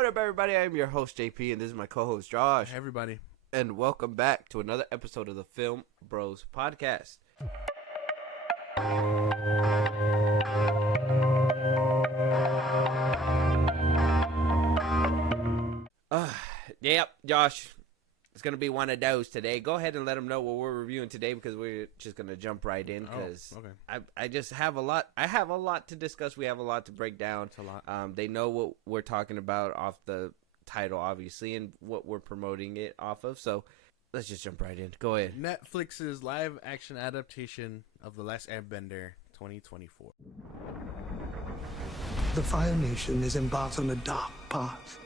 What up, everybody? I'm your host, JP, and this is my co-host, Josh. Hey, everybody. And welcome back to another episode of the Filmbros podcast. Yep, Josh. It's going to be one of those today. Go ahead and let them know what we're reviewing today because we're just going to jump right in because I just have a lot. I have a lot to discuss. We have a lot to break down. It's a lot. They know what we're talking about off the title, obviously, and what we're promoting it off of. So let's just jump right in. Go ahead. Netflix's live-action adaptation of The Last Airbender 2024. The Fire Nation is embarked on a dark path.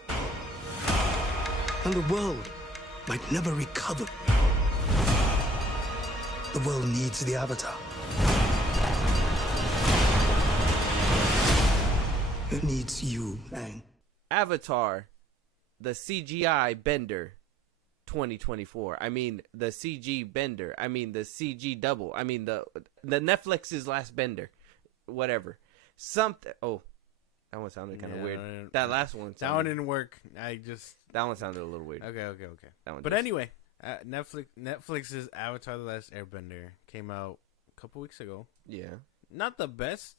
And the world might never recover. The world needs the Avatar. It needs you, Aang. Avatar, the CGI Bender 2024. I mean, the CG Bender. I mean, the CG double. I mean, the Netflix's Last Bender. Whatever. Something. Oh, that one sounded kind of weird. That last one. That one didn't work. That one sounded a little weird. Okay. That one But anyway, Netflix's Avatar the Last Airbender came out a couple weeks ago. Yeah. Not the best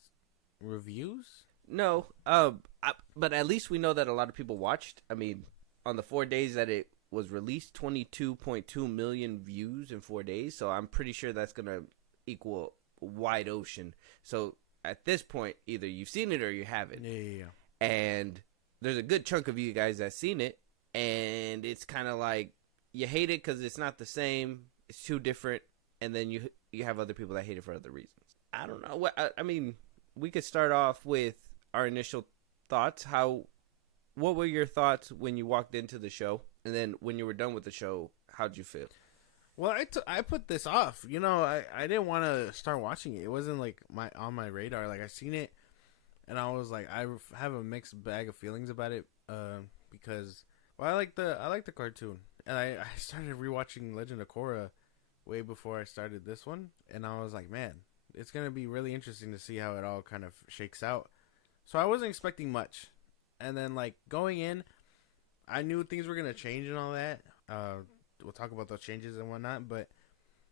reviews. No. But at least we know that a lot of people watched. I mean, on the 4 days that it was released, 22.2 million views in 4 days. So I'm pretty sure that's going to equal wide ocean. So at this point, either you've seen it or you haven't. Yeah. And there's a good chunk of you guys that's seen it. And it's kind of like you hate it because it's not the same. It's too different. And then you have other people that hate it for other reasons. I don't know. I mean, we could start off with our initial thoughts. What were your thoughts when you walked into the show? And then when you were done with the show, how'd you feel? Well, I put this off. You know, I didn't want to start watching it. It wasn't like on my radar. Like I seen it, and I was like, I have a mixed bag of feelings about it. Because I like the cartoon, and I started rewatching Legend of Korra way before I started this one, and I was like, man, it's gonna be really interesting to see how it all kind of shakes out. So I wasn't expecting much, and then like going in, I knew things were gonna change and all that. We'll talk about those changes and whatnot, but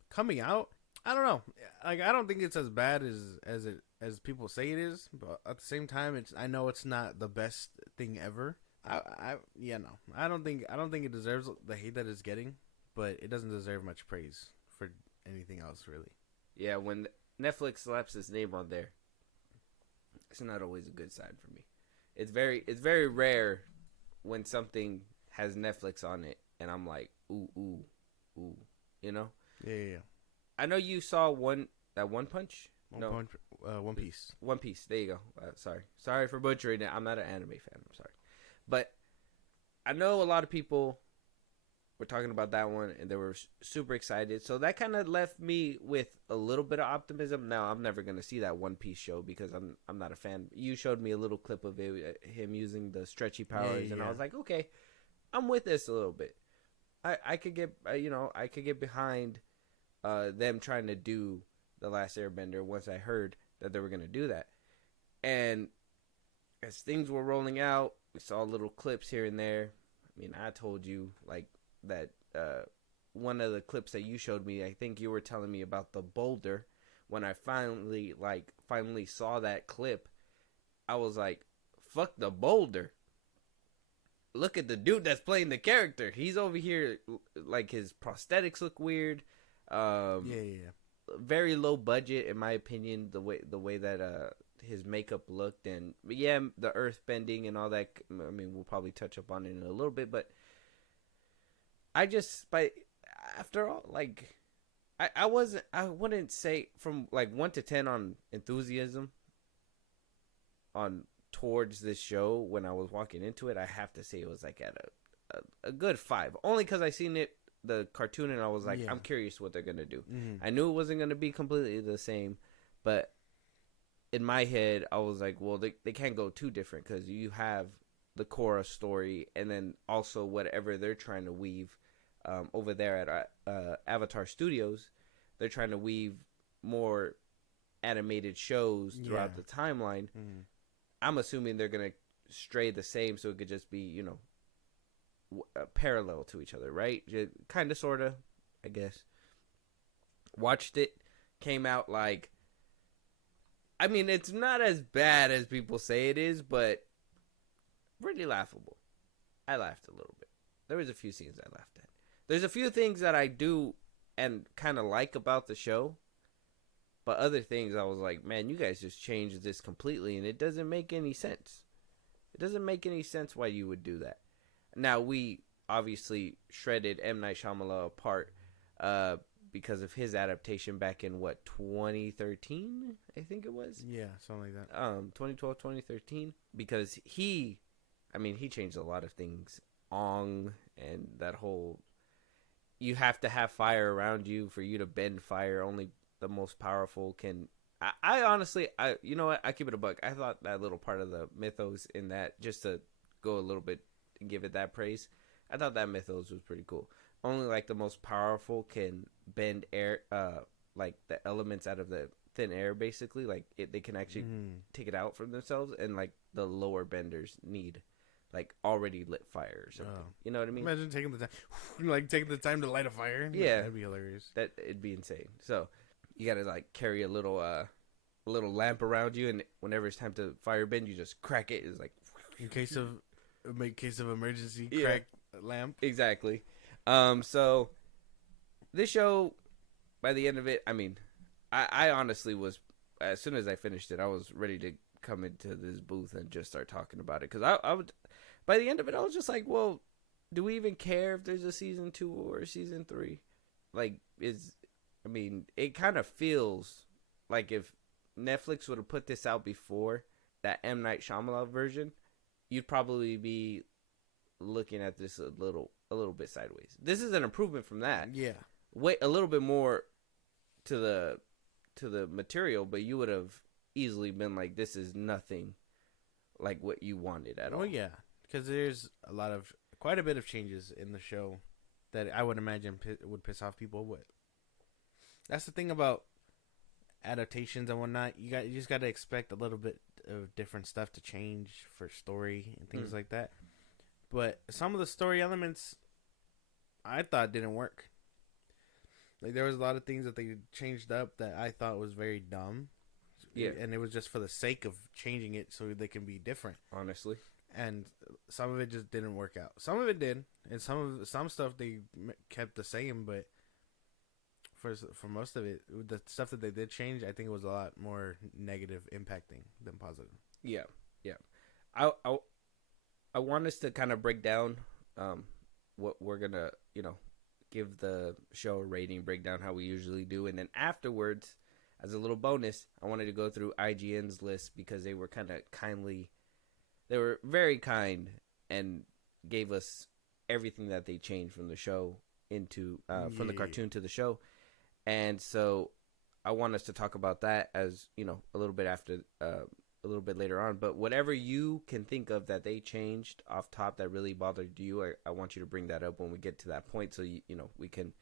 coming out, I don't know. Like I don't think it's as bad as people say it is, but at the same time, I know it's not the best thing ever. I don't think it deserves the hate that it's getting, but it doesn't deserve much praise for anything else, really. Yeah, when Netflix slaps its name on there, it's not always a good sign for me. It's very rare when something has Netflix on it, and I'm like, ooh, you know? Yeah. I know you saw One Punch. One Piece. One Piece. There you go. Sorry for butchering it. I'm not an anime fan. I'm sorry, but I know a lot of people were talking about that one, and they were super excited. So that kind of left me with a little bit of optimism. Now I'm never gonna see that One Piece show because I'm not a fan. You showed me a little clip of it, him using the stretchy powers, and I was like, okay, I'm with this a little bit. I could get behind them trying to do The Last Airbender once I heard that they were gonna do that. And as things were rolling out, we saw little clips here and there. I mean, I told you like that one of the clips that you showed me, I think you were telling me about the boulder. When I finally saw that clip, I was like, fuck the boulder. Look at the dude that's playing the character. He's over here, like his prosthetics look weird. Very low budget, in my opinion. The way that his makeup looked, and the earth bending and all that. I mean, we'll probably touch up on it in a little bit, but after all, like I wouldn't say from like 1 to 10 on enthusiasm towards this show. When I was walking into it, I have to say it was like at a good 5, only because I seen the cartoon, and I was like, I'm curious what they're gonna do. I knew it wasn't gonna be completely the same, but in my head, I was like, well, they can't go too different because you have the Korra story, and then also whatever they're trying to weave over there at Avatar Studios, they're trying to weave more animated shows throughout the timeline. I'm assuming they're gonna stray the same, so it could just be, you know, parallel to each other, right? Kind of, sort of, I guess. Watched it, came out like, I mean, it's not as bad as people say it is, but really laughable. I laughed a little bit. There was a few scenes I laughed at. There's a few things that I do and kind of like about the show, but other things I was like, man, you guys just changed this completely, and it doesn't make any sense. It doesn't make any sense why you would do that. Now, we obviously shredded M. Night Shyamalan apart because of his adaptation back in, 2013, I think it was? Yeah, something like that. 2012, 2013, because he changed a lot of things. Ong and that whole, you have to have fire around you for you to bend fire. Only the most powerful can. I honestly, you know what? I keep it a buck. I thought that little part of the mythos in that, just to go a little bit and give it that praise, I thought that mythos was pretty cool. Only like the most powerful can bend air, like the elements out of the thin air, basically. Like they can actually take it out from themselves, and like the lower benders need like already lit fire or something. Oh. You know what I mean? Imagine taking the time, like taking the time to light a fire. Yeah, that'd be hilarious. It'd be insane. So you gotta like carry a little lamp around you, and whenever it's time to fire bend, you just crack it. It's like in case of emergency, crack lamp. Exactly. So this show, by the end of it, I mean, I honestly was, as soon as I finished it, I was ready to come into this booth and just start talking about it, because I would, by the end of it, I was just like, well, do we even care if there's a season 2 or a season 3? Like, it kind of feels like if Netflix would have put this out before that M. Night Shyamalan version, you'd probably be looking at this a little bit sideways. This is an improvement from that. Yeah. Wait, a little bit more to the material, but you would have easily been like, this is nothing like what you wanted at all. Oh yeah, because there's quite a bit of changes in the show that I would imagine would piss off people. But that's the thing about adaptations and whatnot. You just got to expect a little bit of different stuff to change for story and things like that. But some of the story elements I thought didn't work. Like, there was a lot of things that they changed up that I thought was very dumb. Yeah. And it was just for the sake of changing it so they can be different. Honestly. And some of it just didn't work out. Some of it did. And some stuff they kept the same, but for most of it, the stuff that they did change, I think it was a lot more negative impacting than positive. Yeah. Yeah. I want us to kind of break down what we're going to, give the show a rating, break down how we usually do. And then afterwards, as a little bonus, I wanted to go through IGN's list, because they were they were very kind and gave us everything that they changed from the show from the cartoon to the show. And so I want us to talk about that as, a little bit after, a little bit later on. But whatever you can think of that they changed off top that really bothered you, I want you to bring that up when we get to that point, so we can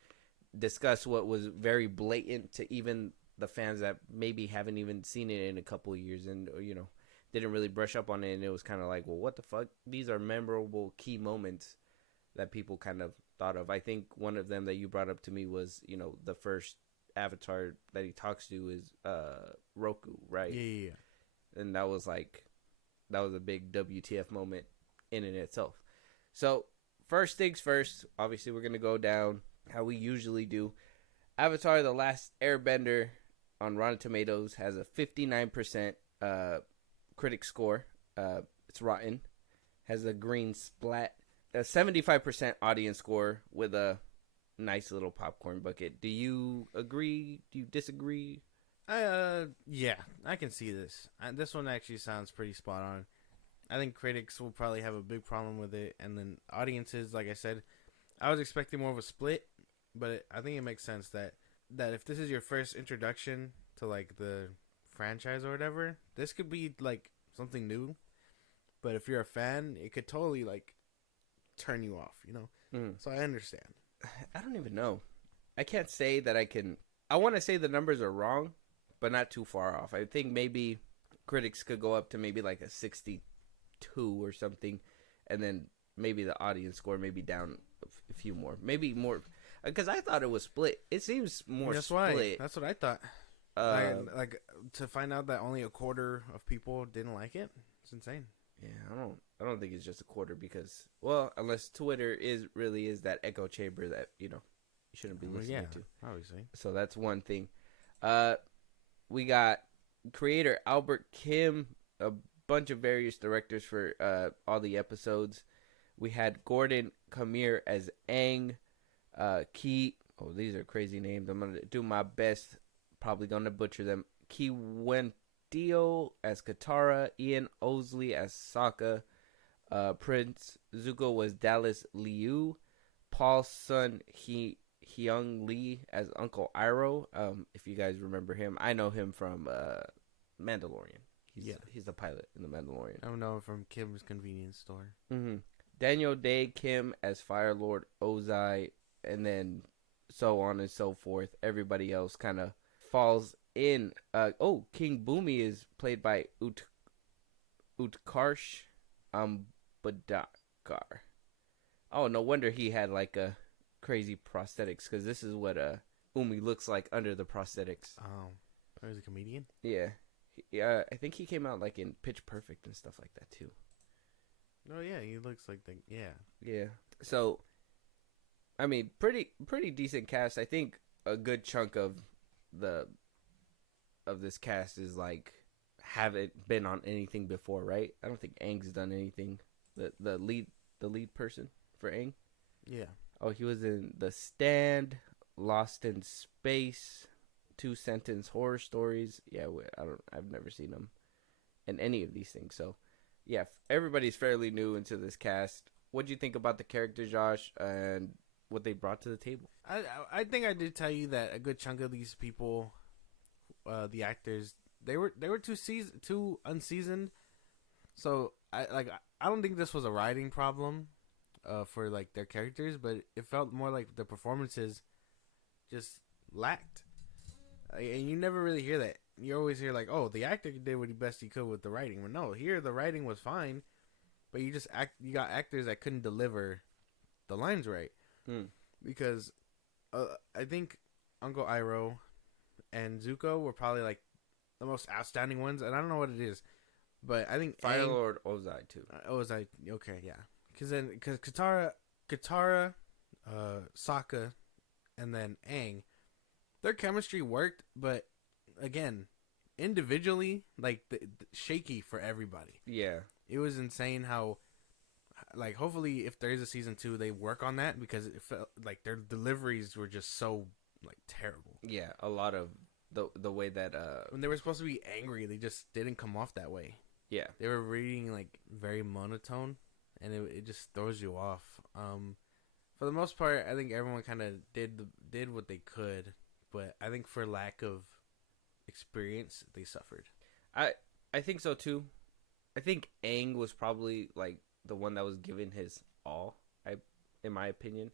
discuss what was very blatant to even the fans that maybe haven't even seen it in a couple of years and didn't really brush up on it, and it was kind of like, well, what the fuck? These are memorable key moments that people kind of thought of. I think one of them that you brought up to me was the first Avatar that he talks to is Roku, right? Yeah. And that was a big WTF moment in and itself. So first things first, obviously we're going to go down how we usually do. Avatar the Last Airbender on Rotten Tomatoes has a 59% critic score. It's rotten. Has a green splat. A 75% audience score with a nice little popcorn bucket. Do you agree? Do you disagree? Yeah, I can see this. This one actually sounds pretty spot on. I think critics will probably have a big problem with it, and then audiences, like I said, I was expecting more of a split, but I think it makes sense that if this is your first introduction to like the franchise or whatever, this could be like something new. But if you're a fan, it could totally like turn you off, So I understand. I don't even know. I can't say that I can. I want to say the numbers are wrong, but not too far off. I think maybe critics could go up to maybe like a 62 2 or something, and then maybe the audience score maybe down a few more, maybe more, because I thought it was split. It seems more That's split. why. That's what I thought. Like to find out that only a quarter of people didn't like it. It's insane. Yeah, I don't think it's just a quarter because, well, unless Twitter really is that echo chamber that you shouldn't be listening to. Obviously. So that's one thing. We got creator Albert Kim, a bunch of various directors for all the episodes. We had Gordon Kamir as Aang, Ki. Oh, these are crazy names. I'm gonna do my best. Probably gonna butcher them. Ki Dio as Katara, Ian Owsley as Sokka, Prince Zuko was Dallas Liu, Paul Sun Hyung Lee as Uncle Iroh. If you guys remember him, I know him from Mandalorian. He's the pilot in the Mandalorian. I know him from Kim's Convenience Store. Mm-hmm. Daniel Day Kim as Fire Lord Ozai, and then so on and so forth. Everybody else kind of falls in. King Boomy is played by Utkarsh Ambadkar. Oh, no wonder he had like a crazy prosthetics, because this is what Umi looks like under the prosthetics. Oh, he's a comedian? Yeah. I think he came out like in Pitch Perfect and stuff like that too. Oh yeah, he looks like the Yeah. So, I mean, pretty decent cast. I think a good chunk of this cast is like haven't been on anything before, right? I don't think Aang's done anything. The lead person for Aang. Yeah. Oh, he was in The Stand, Lost in Space, 2 Sentence Horror Stories. Yeah, I've never seen him in any of these things. So, yeah, everybody's fairly new into this cast. What do you think about the character, Josh, and what they brought to the table? I think I did tell you that a good chunk of these people, the actors, they were too unseasoned. So I don't think this was a writing problem for like their characters, but it felt more like the performances just lacked. And you never really hear that. You always hear like, oh, the actor did what best he could with the writing. Well, no, here the writing was fine, but you got actors that couldn't deliver the lines right. Because I think Uncle Iroh and Zuko were probably like the most outstanding ones, and I don't know what it is, but I think Fire Lord Ozai too. Ozai, okay, yeah, because Katara, Sokka, and then Aang, their chemistry worked, but again, individually, like shaky for everybody. Yeah, it was insane how. Like, hopefully, if there is a season 2, they work on that, because it felt like their deliveries were just so like terrible. Yeah, a lot of the way that when they were supposed to be angry, they just didn't come off that way. Yeah, they were reading like very monotone, and it just throws you off. For the most part, I think everyone kind of did what they could, but I think for lack of experience, they suffered. I think so too. I think Aang was probably like the one that was given his all, in my opinion.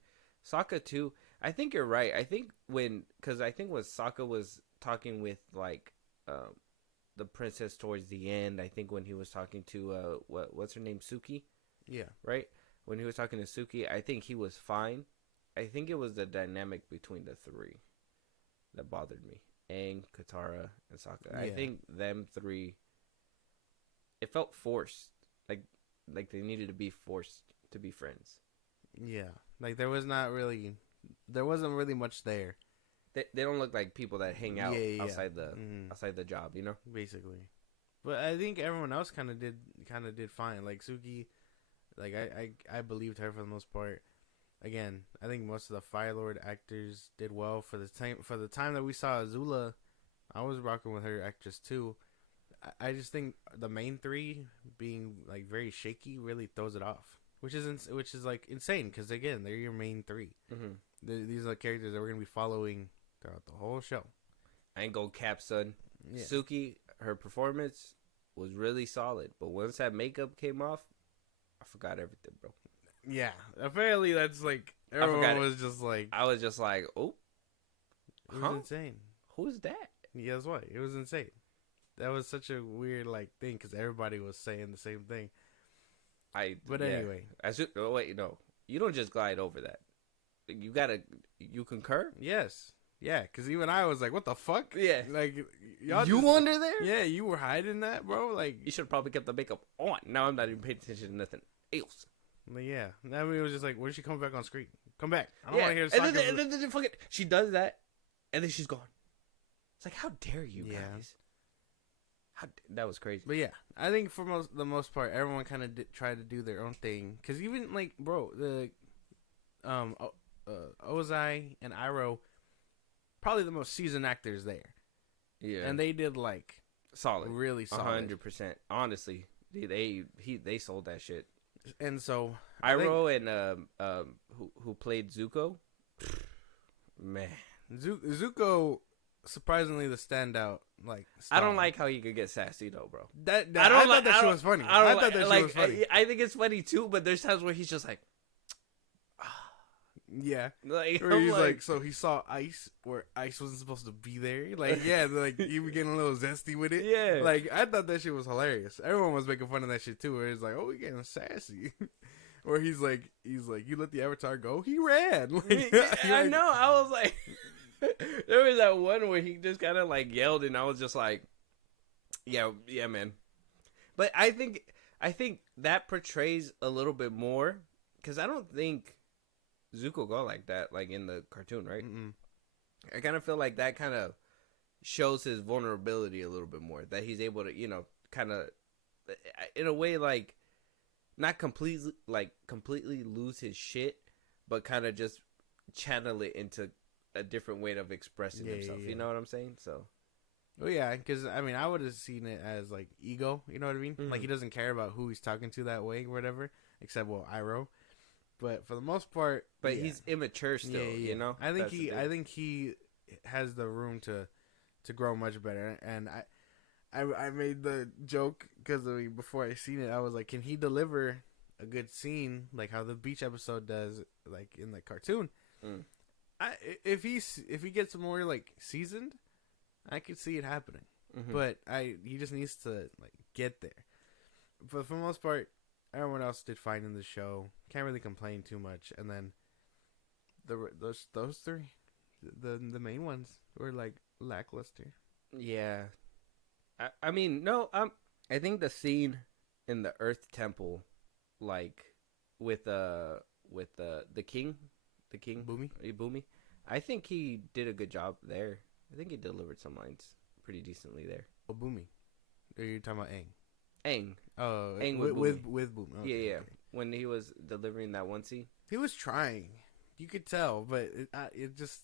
Sokka too. I think you're right. I think when Sokka was talking with like the princess towards the end, I think when he was talking to what's her name, Suki? Yeah. Right? When he was talking to Suki, I think he was fine. I think it was the dynamic between the three that bothered me. Aang, Katara, and Sokka. Yeah. I think them three, it felt forced. Like they needed to be forced to be friends. Yeah. Like there wasn't really much there. They don't look like people that hang out outside the job, you know? Basically. But I think everyone else kind of did fine. Like Suki, like I believed her for the most part. Again, I think most of the Fire Lord actors did well for the time that we saw Azula. I was rocking with her actress too. I just think the main three being like very shaky really throws it off, which is like insane, because again, they're your main three. Mm-hmm. These are the characters that we're gonna be following throughout the whole show. I ain't gonna cap, son. Yeah. Suki, her performance was really solid, but once that makeup came off, I forgot everything, bro. Yeah, apparently that's like everyone was just like, I was just like, oh, it was insane. Who's that? Yeah, that's why it was insane. That was such a weird like thing, because everybody was saying the same thing. But anyway. Oh, wait, no. You don't just glide over that. You concur? Yes. Yeah, because even I was like, what the fuck? Yeah. Like, You just, under there? Yeah, you were hiding that, bro. Like, You should have probably kept the makeup on. Now I'm not even paying attention to nothing else. yeah. I mean, it was just like, when did she come back on screen? Come back. I don't want to hear and then fucking, she does that, and then she's gone. It's like, how dare you guys? That was crazy. But yeah, I think for the most part, everyone kind of tried to do their own thing. Because even, like, bro, the Ozai and Iroh, probably the most seasoned actors there. Yeah. And they did, like, solid. Really solid. 100%. Honestly, they sold that shit. And so Iroh and who played Zuko, man, Zuko, surprisingly the standout. Like, I don't like how he could get sassy though, bro. I thought that shit was funny. I thought that shit was funny. I think it's funny too, but there's times where he's just like, yeah, like where he's like, so he saw ice where ice wasn't supposed to be there. Like, yeah, like he was getting a little zesty with it. Yeah, like I thought that shit was hilarious. Everyone was making fun of that shit too. Where he's like, oh, we getting sassy. Where he's like, you let the Avatar go. He ran. Like, I know. I was like, there was that one where he just kind of like yelled, and I was just like, yeah, man. But I think that portrays a little bit more because I don't think Zuko go like that, like in the cartoon, right? Mm-mm. I kind of feel like that kind of shows his vulnerability a little bit more. That he's able to, kind of, in a way, like not completely lose his shit, but kind of just channel it into a different way of expressing himself. Yeah. You know what I'm saying? So. Well, yeah, because I mean, I would have seen it as like ego. You know what I mean? Mm-hmm. Like he doesn't care about who he's talking to that way or whatever, except Iroh. But for the most part, he's immature still. Yeah. You know, I think he has the room to grow much better. And I made the joke because before I seen it, I was like, can he deliver a good scene like how the beach episode does, like in the cartoon? Mm. If he gets more like seasoned, I could see it happening. Mm-hmm. But he just needs to like get there. But for the most part, everyone else did fine in the show. Can't really complain too much. And then those three, the main ones were like lackluster. Yeah, I mean, no, I think the scene in the Earth Temple, like with the king, Boomy, I think he did a good job there. I think he delivered some lines pretty decently there. Oh, Boomy. Or you're talking about Aang? Aang. Oh, Aang with Boomy. Okay, yeah. Okay. When he was delivering that one scene. He was trying. You could tell, but it just...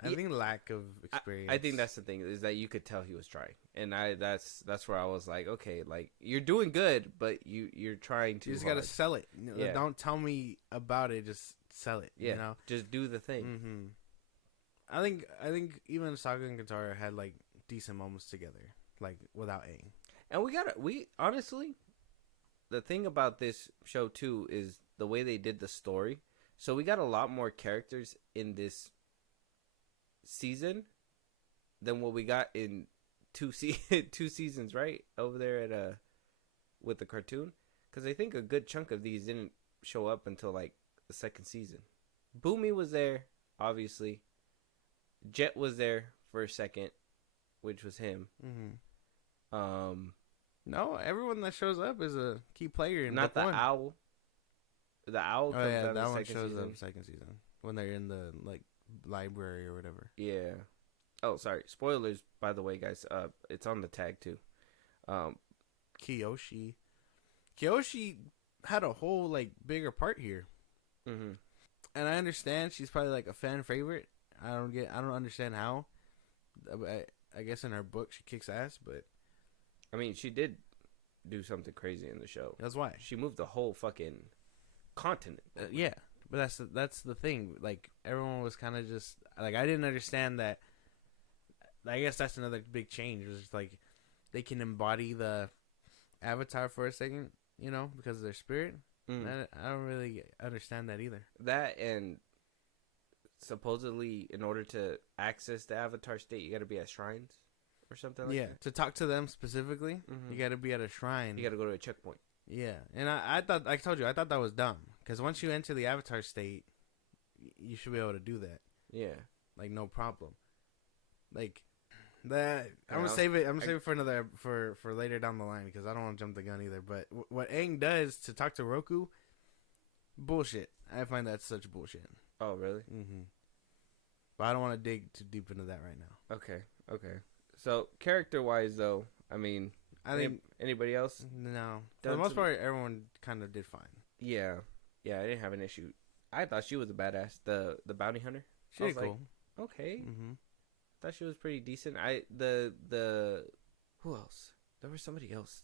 I think lack of experience. I think that's the thing, is that you could tell he was trying. And that's where I was like, okay, like, you're doing good, but you're trying to. You just got to sell it. Yeah. Don't tell me about it, just sell it. Yeah, you know? just do the thing. Mm-hmm. I think even Sokka and Katara had like decent moments together, like without Aang. And we honestly, the thing about this show too is the way they did the story. So we got a lot more characters in this season than what we got in two seasons, right? Over there at with the cartoon, because I think a good chunk of these didn't show up until like the second season. Boomy was there, obviously. Jet was there for a second, which was him. Mm-hmm. No, everyone that shows up is a key player in not book the one. owl. The owl comes out that the one second shows season. up second season when they're in the like library or whatever. Yeah. Oh, sorry. Spoilers, by the way, guys. It's on the tag too. Kyoshi had a whole like bigger part here. Mm-hmm. And I understand she's probably like a fan favorite. I don't understand how. I guess in her book she kicks ass, but I mean, she did do something crazy in the show. that's why She moved the whole fucking continent. yeah. But that's the thing. Like everyone was kind of just like, I didn't understand that. I guess that's another big change. It was just like they can embody the Avatar for a second, you know, because of their spirit. Mm. I don't really understand that either. That, and supposedly in order to access the Avatar state, you got to be at shrines or something like that. To talk to them specifically, Mhm. you got to be at a shrine. You got to go to a checkpoint. Yeah, and I thought, I told you, I thought that was dumb. Because once you enter the Avatar state, you should be able to do that. Yeah. Like, no problem. Like, that, I'm Yeah, gonna save it. I'm gonna save it for another, for later down the line, because I don't want to jump the gun either. But what Aang does to talk to Roku, bullshit. I find that such bullshit. Oh, really? Mm-hmm. But I don't want to dig too deep into that right now. Okay. So, character-wise, though, I mean, I think anybody else? no. For the most part, everyone kind of did fine. Yeah, I didn't have an issue. I thought she was a badass. The bounty hunter. She was cool. Like, okay. Mm-hmm. Thought she was pretty decent. Who else? There was somebody else.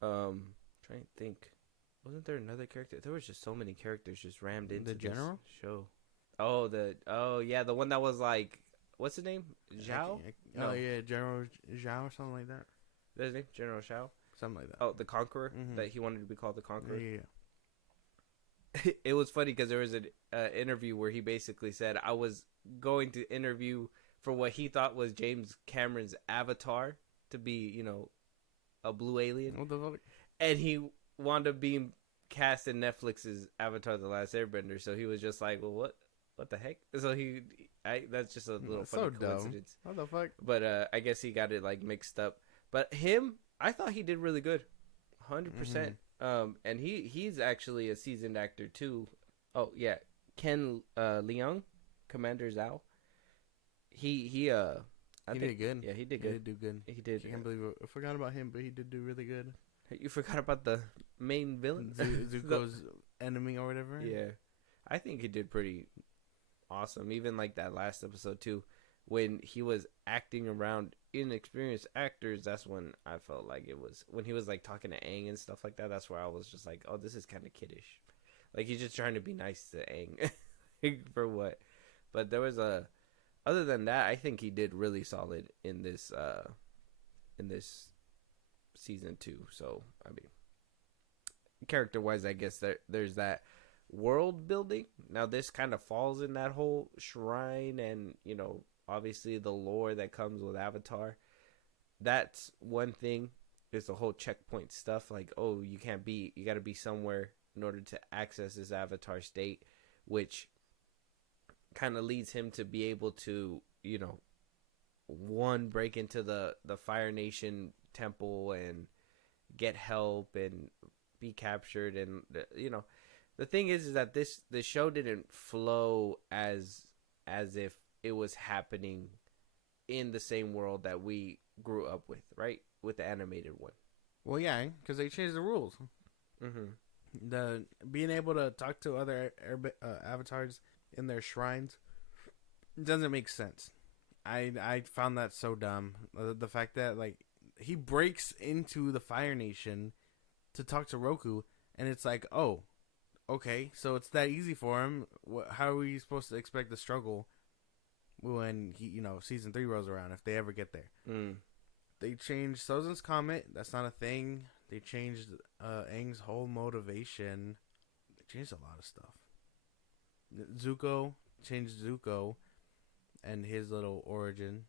Trying to think. Wasn't there another character? There was just so many characters just rammed into the general this show. Oh yeah, the one that was like, what's his name? Zhao? No. Oh yeah, General Zhao or something like that. That's his name, General Zhao. Something like that. Oh, the Conqueror. Mm-hmm. That he wanted to be called the Conqueror. Yeah. It was funny because there was an interview where he basically said, I was going to interview for what he thought was James Cameron's Avatar to be, a blue alien. What the fuck? And he wound up being cast in Netflix's Avatar the Last Airbender. So he was just like, well, what the heck? So that's just a little funny coincidence. What the fuck? But I guess he got it like mixed up. But him, I thought he did really good. 100%. And he's actually a seasoned actor too. Oh yeah, Ken Leung, Commander Zhao. He did good. Yeah, he did He good. did do good. He did. I can't believe I forgot about him, but he did do really good. You forgot about the main villain, Zuko's enemy or whatever. Yeah, I think he did pretty awesome. Even like that last episode too, when he was acting around inexperienced actors. That's when I felt like it was when he was like talking to Aang and stuff like that. That's where I was just like, oh, this is kind of kiddish. Like he's just trying to be nice to Aang for what. But there was other than that, I think he did really solid in this season 2. So I mean, character wise, I guess there's that world building. Now this kind of falls in that whole shrine and obviously the lore that comes with Avatar. That's one thing, is the whole checkpoint stuff. Like, oh, you got to be somewhere in order to access this Avatar state, which kind of leads him to be able to, one, break into the Fire Nation temple and get help and be captured. And, the thing is that this show didn't flow as if it was happening in the same world that we grew up with, right? With the animated one. Well, yeah, because they changed the rules. Mm-hmm. The being able to talk to other avatars in their shrines doesn't make sense. I found that so dumb. The fact that like he breaks into the Fire Nation to talk to Roku, and it's like, oh, okay, so it's that easy for him. How are we supposed to expect the struggle when he, season 3 rolls around, if they ever get there? They changed Sozin's Comet. That's not a thing. They changed Aang's whole motivation. They changed a lot of stuff. Zuko changed Zuko and his little origin.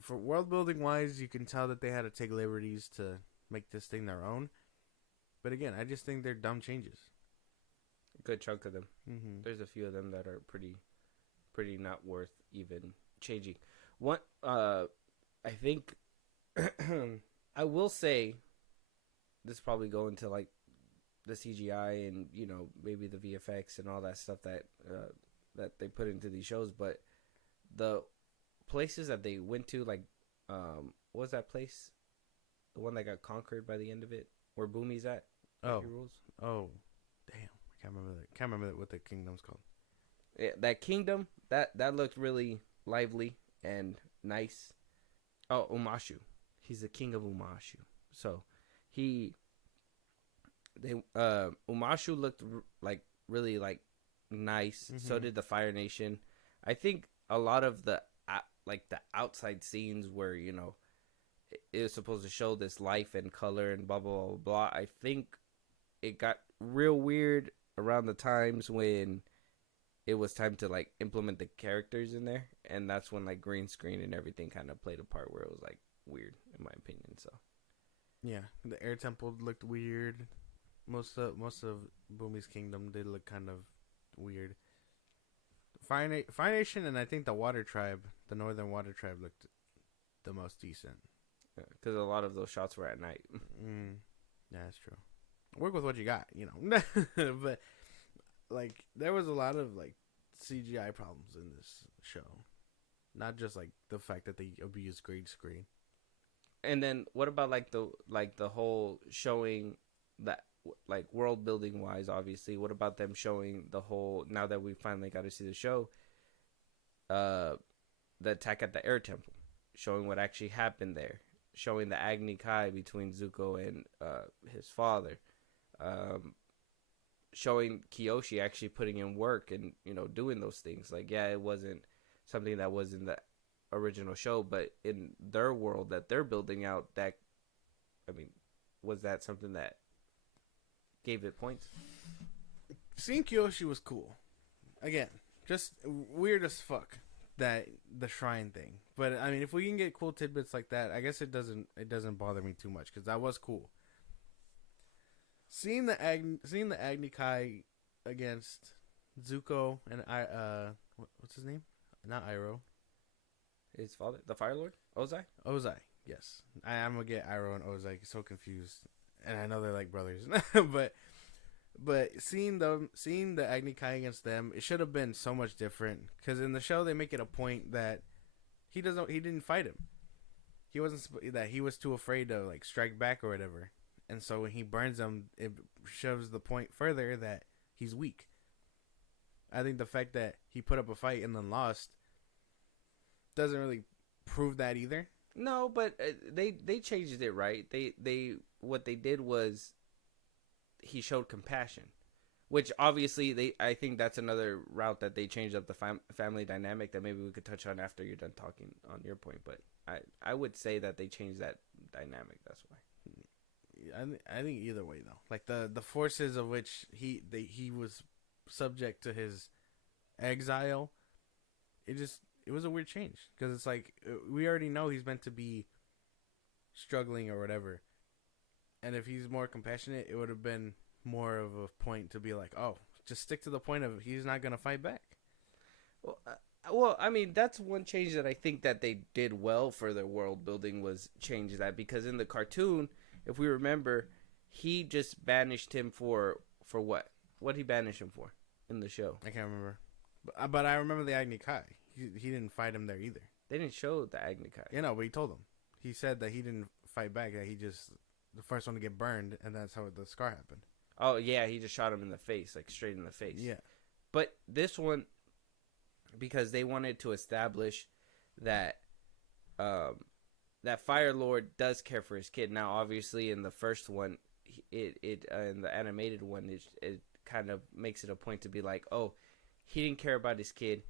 For world building wise, you can tell that they had to take liberties to make this thing their own. But again, I just think they're dumb changes. A good chunk of them. Mm-hmm. There's a few of them that are pretty not worth even changing. One, I think, I will say, this probably go into like the CGI and maybe the VFX and all that stuff that they put into these shows, but the places that they went to, like, what was that place? The one that got conquered by the end of it, where Boomy's at. Oh, damn! I can't remember what the kingdom's called. Yeah, that kingdom that looked really lively and nice. Oh, Umashu, he's the king of Umashu. So Umashu looked like really like nice. Mm-hmm. So did the Fire Nation. I think a lot of the the outside scenes where it was supposed to show this life and color and blah blah blah blah. I think it got real weird around the times when it was time to like implement the characters in there, and that's when like green screen and everything kind of played a part where it was like weird in my opinion. So Yeah, the air temple looked weird. Most of Bumi's kingdom did look kind of weird. Fire Nation and I think the Water Tribe, the Northern Water Tribe, looked the most decent. Because a lot of those shots were at night. Yeah, that's true. Work with what you got, you know. But like, there was a lot of like CGI problems in this show, not just like the fact that they abused green screen. And then what about like the whole showing that, like, world building wise, obviously, what about them showing the whole, now that we finally got to see the show, the attack at the air temple, showing what actually happened there, showing the Agni Kai between Zuko and his father, showing Kyoshi actually putting in work and, you know, doing those things. Like, yeah, it wasn't something that was in the original show, but in their world that they're building out, that, I mean, was that something that gave it points? Seeing Kyoshi was cool. Again, just weird as fuck, that the shrine thing. But I mean, if we can get cool tidbits like that, I guess it doesn't bother me too much, because that was cool. Seeing the Agni Kai against Zuko and what's his name? Not Iroh. His father, the Fire Lord, Ozai. Ozai, yes. I'm gonna get Iroh and Ozai so confused, and I know they're like brothers, but seeing the Agni Kai against them, it should have been so much different. Because in the show they make it a point that he didn't fight him. He wasn't that he was too afraid to like strike back or whatever, and so when he burns him, it shoves the point further that he's weak. I think the fact that he put up a fight and then lost doesn't really prove that either. No, but they changed it, right? They what they did was he showed compassion, which obviously I think that's another route that they changed up the family dynamic that maybe we could touch on after you're done talking on your point. But I would say that they changed that dynamic. That's why. I think either way though, like the forces of which he was subject to his exile, it was a weird change, because it's like we already know he's meant to be struggling or whatever, and if he's more compassionate, it would have been more of a point to be like, oh, just stick to the point of he's not gonna fight back. Well, I mean, that's one change that I think that they did well for their world building, was change that, because in the cartoon, if we remember, he just banished him for what? What did he banish him for in the show? I can't remember, but I remember the Agni Kai. He didn't fight him there either. They didn't show the Agni Kai. You know, but he told him. He said that he didn't fight back. That he just the first one to get burned, and that's how the scar happened. Oh yeah, he just shot him in the face, like straight in the face. Yeah. But this one, because they wanted to establish that that Fire Lord does care for his kid. Now, obviously, in the first one, in the animated one, it kind of makes it a point to be like, oh, he didn't care about his kid,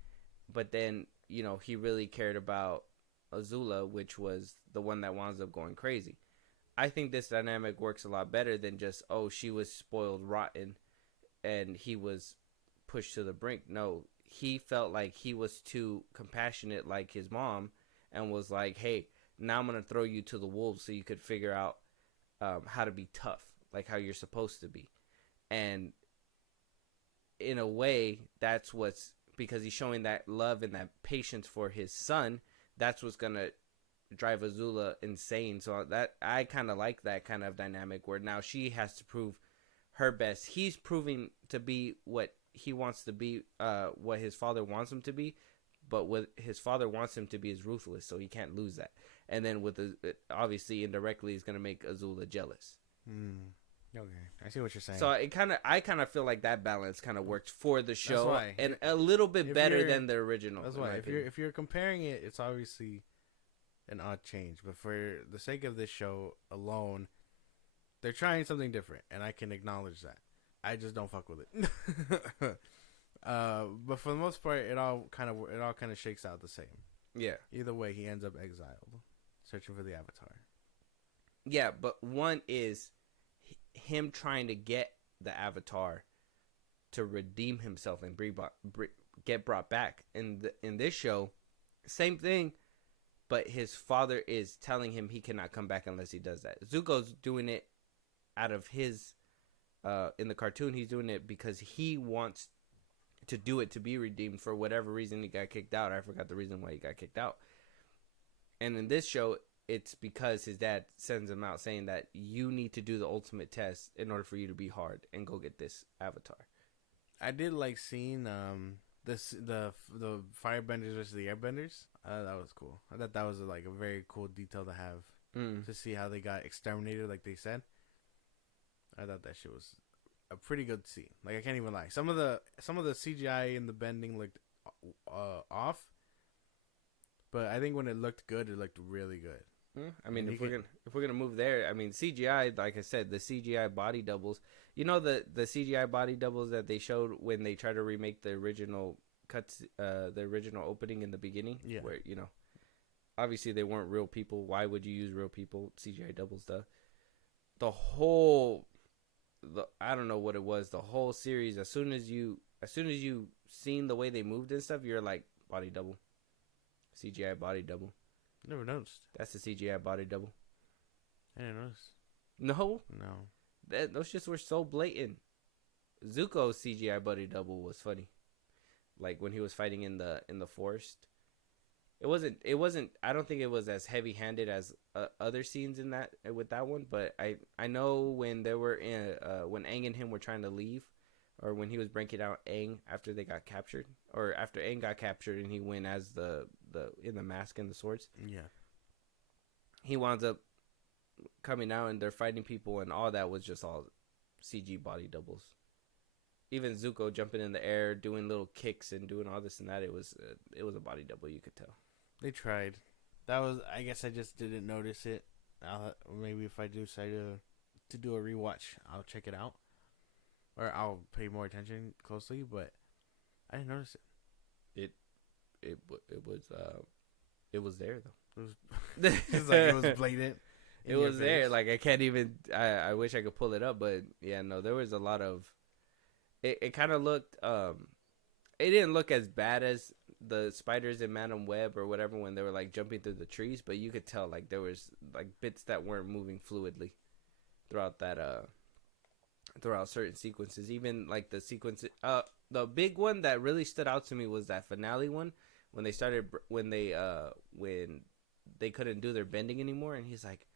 but then, you know, he really cared about Azula, which was the one that winds up going crazy. I think this dynamic works a lot better than just, oh, she was spoiled rotten and he was pushed to the brink. No, he felt like he was too compassionate like his mom, and was like, hey, now I'm going to throw you to the wolves so you could figure out how to be tough, like how you're supposed to be. And in a way, that's what's, because he's showing that love and that patience for his son, that's what's going to drive Azula insane. So that, I kind of like that kind of dynamic where now she has to prove her best. He's proving to be what he wants to be, what his father wants him to be, but what his father wants him to be is ruthless, so he can't lose that. And then with obviously indirectly is going to make Azula jealous. Okay, I see what you're saying. So I kind of feel like that balance kind of works for the show, and a little bit better than the original. That's why if you're comparing it, it's obviously an odd change. But for the sake of this show alone, they're trying something different, and I can acknowledge that. I just don't fuck with it. But for the most part, it all kind of shakes out the same. Yeah. Either way, he ends up exiled, searching for the Avatar. Yeah, but one is him trying to get the Avatar to redeem himself and get brought back. In this show, same thing. but his father is telling him he cannot come back unless he does that. Zuko's doing it out of his in the cartoon. He's doing it because he wants to do it to be redeemed. For whatever reason he got kicked out. I forgot the reason why he got kicked out. And in this show, it's because his dad sends him out saying that you need to do the ultimate test in order for you to be hard and go get this avatar. I did like seeing the firebenders versus the airbenders. That was cool. I thought that was like a very cool detail to have to see how they got exterminated, like they said. I thought that shit was a pretty good scene. Like, I can't even lie. Some of the CGI in the bending looked off, but I think when it looked good, it looked really good. I mean, if we're gonna move there, I mean, CGI, like I said, the CGI body doubles. You know the CGI body doubles that they showed when they tried to remake the original cuts, the original opening in the beginning. Yeah. Where, you know, obviously they weren't real people. Why would you use real people? CGI doubles I don't know what it was. The whole series, as soon as you seen the way they moved and stuff, you're like, body double, CGI body double. Never noticed. That's the CGI body double. I didn't notice. No, those shits were so blatant. Zuko's CGI body double was funny, like when he was fighting in the forest. It wasn't. I don't think it was as heavy handed as other scenes in that with that one. But I know when they were when Aang and him were trying to leave, or when he was breaking out Aang after they got captured, or after Aang got captured and he went as the in the mask and the swords. Yeah. He winds up coming out and they're fighting people, and all that was just all CG body doubles. Even Zuko jumping in the air, doing little kicks and doing all this and that, it was a body double. You could tell. They tried. That was. I guess I just didn't notice it. Maybe if I do decide to do a rewatch, I'll check it out, or I'll pay more attention closely. But I didn't notice it. It was there though. It's like it was blatant. It was there. Like, I can't even. I wish I could pull it up, but yeah, no, there was a lot of. It kind of looked. It didn't look as bad as the spiders in Madam Web or whatever when they were like jumping through the trees, but you could tell like there was like bits that weren't moving fluidly throughout that throughout certain sequences. Even like the sequence, the big one that really stood out to me was that finale one when they couldn't do their bending anymore, and he's like,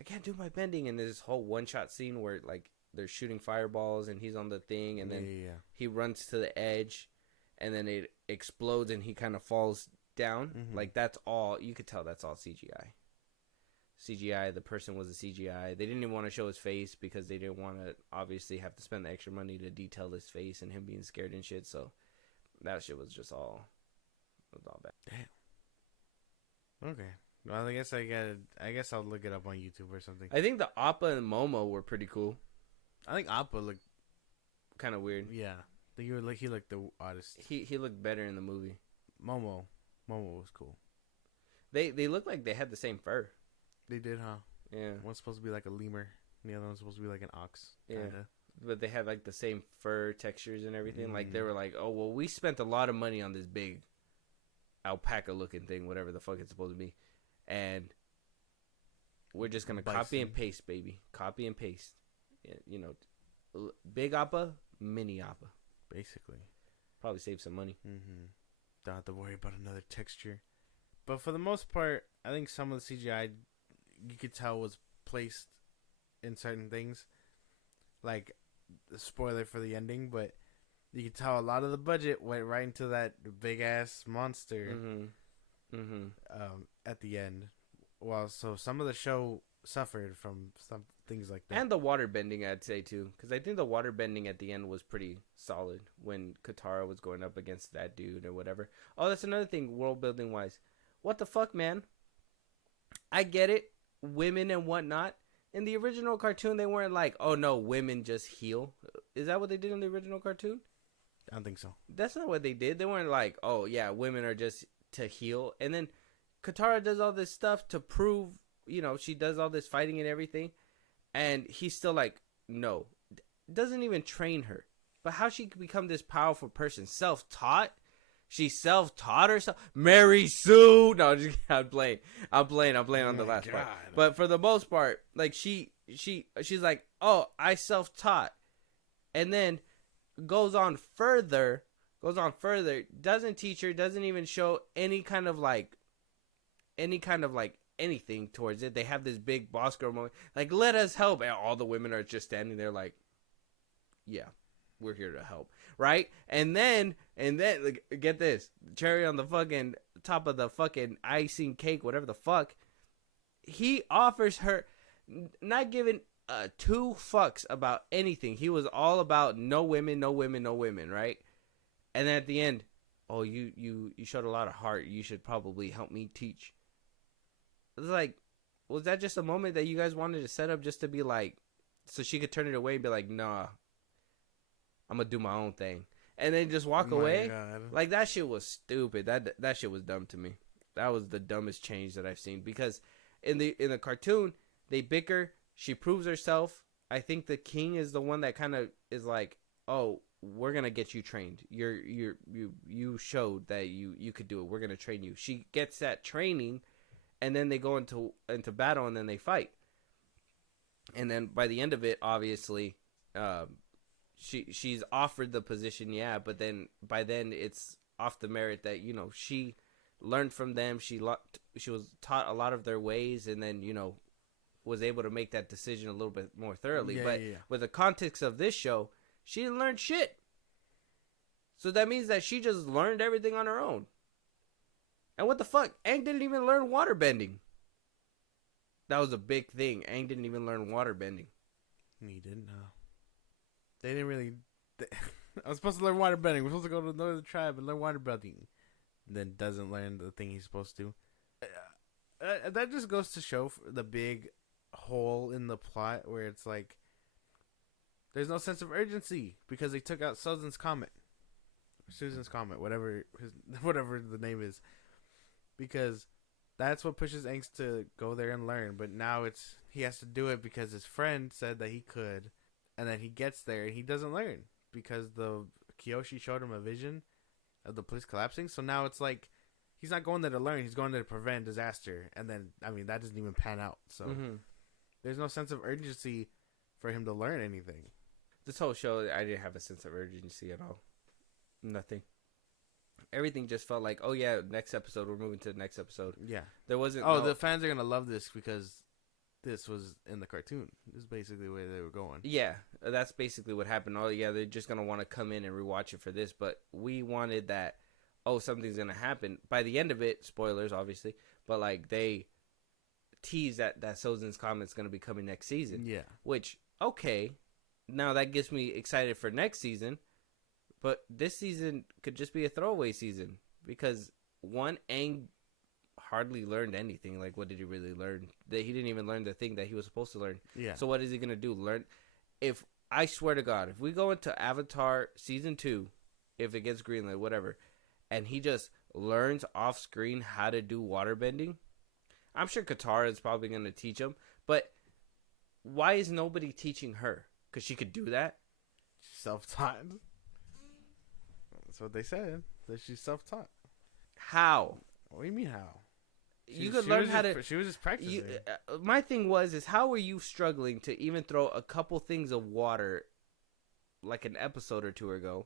I can't do my bending, and there's this whole one shot scene where like they're shooting fireballs and he's on the thing, and then he runs to the edge, and then it explodes and he kind of falls down. Like, that's all you could tell. That's all CGI. The person was a CGI. They didn't even want to show his face because they didn't want to obviously have to spend the extra money to detail his face and him being scared and shit. So that shit was just all bad. Damn. Okay. Well, I guess I'll look it up on YouTube or something. I think the Appa and Momo were pretty cool. I think Appa looked kind of weird. Yeah. He looked the oddest. He looked better in the movie. Momo was cool. They looked like they had the same fur. They did, huh? Yeah. One's supposed to be like a lemur, and the other one's supposed to be like an ox. Kinda. Yeah. But they had like the same fur textures and everything. Like, they were like, oh well, we spent a lot of money on this big alpaca looking thing, whatever the fuck it's supposed to be, and we're just gonna copy and paste, baby. Copy and paste. You know, big Appa, mini Appa. Basically. Probably save some money. Don't have to worry about another texture. But for the most part, I think some of the CGI you could tell was placed in certain things. Like, the spoiler for the ending, but you could tell a lot of the budget went right into that big ass monster at the end. Well, so some of the show suffered from some things like that. And the water bending, I'd say, too. Because I think the water bending at the end was pretty solid when Katara was going up against that dude or whatever. Oh, that's another thing, world building wise. What the fuck, man? I get it. Women and whatnot. In the original cartoon, they weren't like, oh no, women just heal. Is that what they did in the original cartoon? I don't think so. That's not what they did. They weren't like, oh yeah, women are just to heal. And then Katara does all this stuff to prove, you know, she does all this fighting and everything. And he's still like, no. Doesn't even train her. But how she could become this powerful person, self-taught, She self-taught herself. Mary Sue. No, I'm playing on the last part. But for the most part, like she's like, oh, I self-taught, and then goes on further. Doesn't teach her. Doesn't even show any kind of like anything towards it. They have this big boss girl moment, like, let us help, and all the women are just standing there like, yeah, we're here to help, right? And then like, get this, cherry on the fucking top of the fucking icing cake, whatever the fuck, he offers her, not giving two fucks about anything. He was all about no women, right? And then at the end, oh, you showed a lot of heart, you should probably help me teach. It's like, was that just a moment that you guys wanted to set up just to be like, so she could turn it away and be like, nah, I'm gonna do my own thing, and then just walk away? God. Like, that shit was stupid. That shit was dumb to me. That was the dumbest change that I've seen, because in the cartoon they bicker. She proves herself. I think the king is the one that kind of is like, oh, we're gonna get you trained. You showed that you could do it. We're gonna train you. She gets that training. And then they go into battle, and then they fight. And then by the end of it, obviously, she's offered the position, yeah. But then by then, it's off the merit that, you know, she learned from them. She was taught a lot of their ways, and then, you know, was able to make that decision a little bit more thoroughly. But with the context of this show, she didn't learn shit. So that means that she just learned everything on her own. And what the fuck? Aang didn't even learn waterbending. That was a big thing. Aang didn't even learn waterbending. He didn't know. They didn't really... I was supposed to learn waterbending. We're supposed to go to another tribe and learn waterbending. Then doesn't learn the thing he's supposed to. That just goes to show the big hole in the plot where it's like, there's no sense of urgency because they took out Susan's Comet. Susan's Comet, whatever the name is. Because that's what pushes Aang to go there and learn. But now he has to do it because his friend said that he could. And then he gets there and he doesn't learn. Because the Kyoshi showed him a vision of the place collapsing. So now it's like, he's not going there to learn. He's going there to prevent disaster. And then, I mean, that doesn't even pan out. So there's no sense of urgency for him to learn anything. This whole show, I didn't have a sense of urgency at all. Nothing. Everything just felt like, oh yeah, next episode, we're moving to the next episode. Yeah. There wasn't... the fans are going to love this because this was in the cartoon. This is basically the way they were going. Yeah, that's basically what happened. Oh yeah, they're just going to want to come in and rewatch it for this. But we wanted that, oh, something's going to happen. By the end of it, spoilers, obviously, but like they tease that Sozin's Comet's going to be coming next season. Yeah. Which, okay, now that gets me excited for next season. But this season could just be a throwaway season because, one, Aang hardly learned anything. Like, what did he really learn? That he didn't even learn the thing that he was supposed to learn. Yeah. So what is he gonna do? Learn? If I swear to God, if we go into Avatar season 2, if it gets greenlit, whatever, and he just learns off screen how to do waterbending, I'm sure Katara is probably gonna teach him. But why is nobody teaching her? Because she could do that. Self-taught. That's what they said. That she's self-taught. How? What do you mean how? You could learn how to... She was just practicing. My thing is how were you struggling to even throw a couple things of water like an episode or two ago,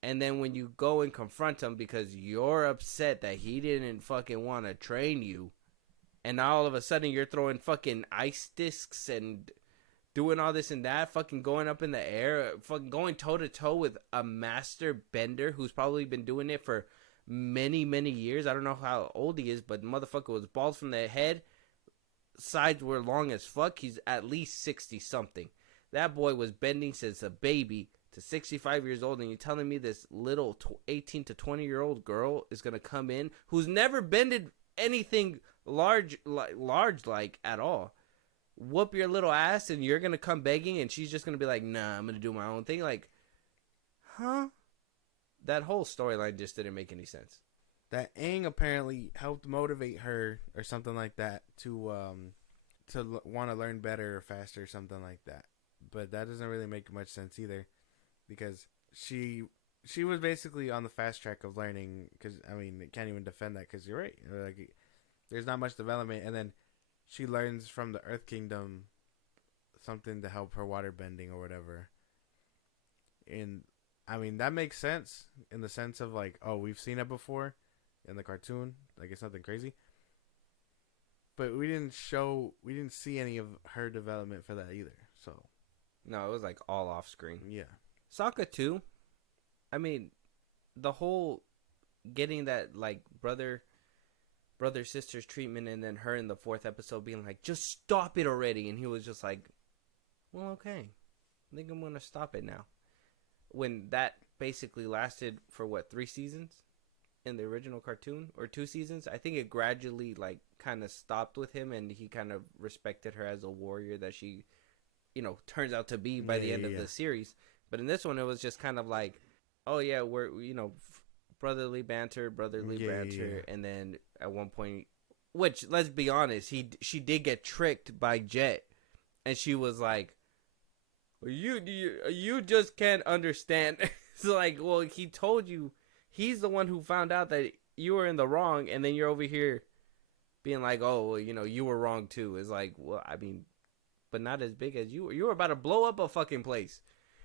and then when you go and confront him because you're upset that he didn't fucking want to train you, and now all of a sudden you're throwing fucking ice discs and doing all this and that, fucking going up in the air, fucking going toe-to-toe with a master bender who's probably been doing it for many, many years. I don't know how old he is, but the motherfucker was bald from the head. Sides were long as fuck. He's at least 60-something. That boy was bending since a baby to 65 years old, and you're telling me this little 18 to 20-year-old girl is going to come in who's never bended anything large like at all, whoop your little ass, and you're gonna come begging, and she's just gonna be like, nah, I'm gonna do my own thing. Like, huh? That whole storyline just didn't make any sense. That Aang apparently helped motivate her or something like that to want to learn better or faster or something like that. But that doesn't really make much sense either, because she she was basically on the fast track of learning. Because I mean, it can't even defend that. Because you're right. Like, there's not much development, and then she learns from the Earth Kingdom something to help her water bending or whatever. And I mean, that makes sense in the sense of like, oh, we've seen it before in the cartoon. Like, it's nothing crazy. But we didn't see any of her development for that either. So No, it was like all off screen. yeah, Sokka too. I mean, the whole getting that like brother sister's treatment, and then her in the 4th episode being like, just stop it already, and he was just like, well, okay, I think I'm gonna stop it now. When that basically lasted for what, 3 seasons in the original cartoon, or 2 seasons, I think it gradually like kind of stopped with him, and he kind of respected her as a warrior that she, turns out to be by the end of the series. But in this one, it was just kind of like, oh yeah, we're brotherly banter, and then at one point, which, let's be honest, she did get tricked by Jet, and she was like, well, you just can't understand. It's like, well, he told you, he's the one who found out that you were in the wrong, and then you're over here being like, oh, well, you were wrong too. It's like, well, I mean, but not as big as you were. You were about to blow up a fucking place.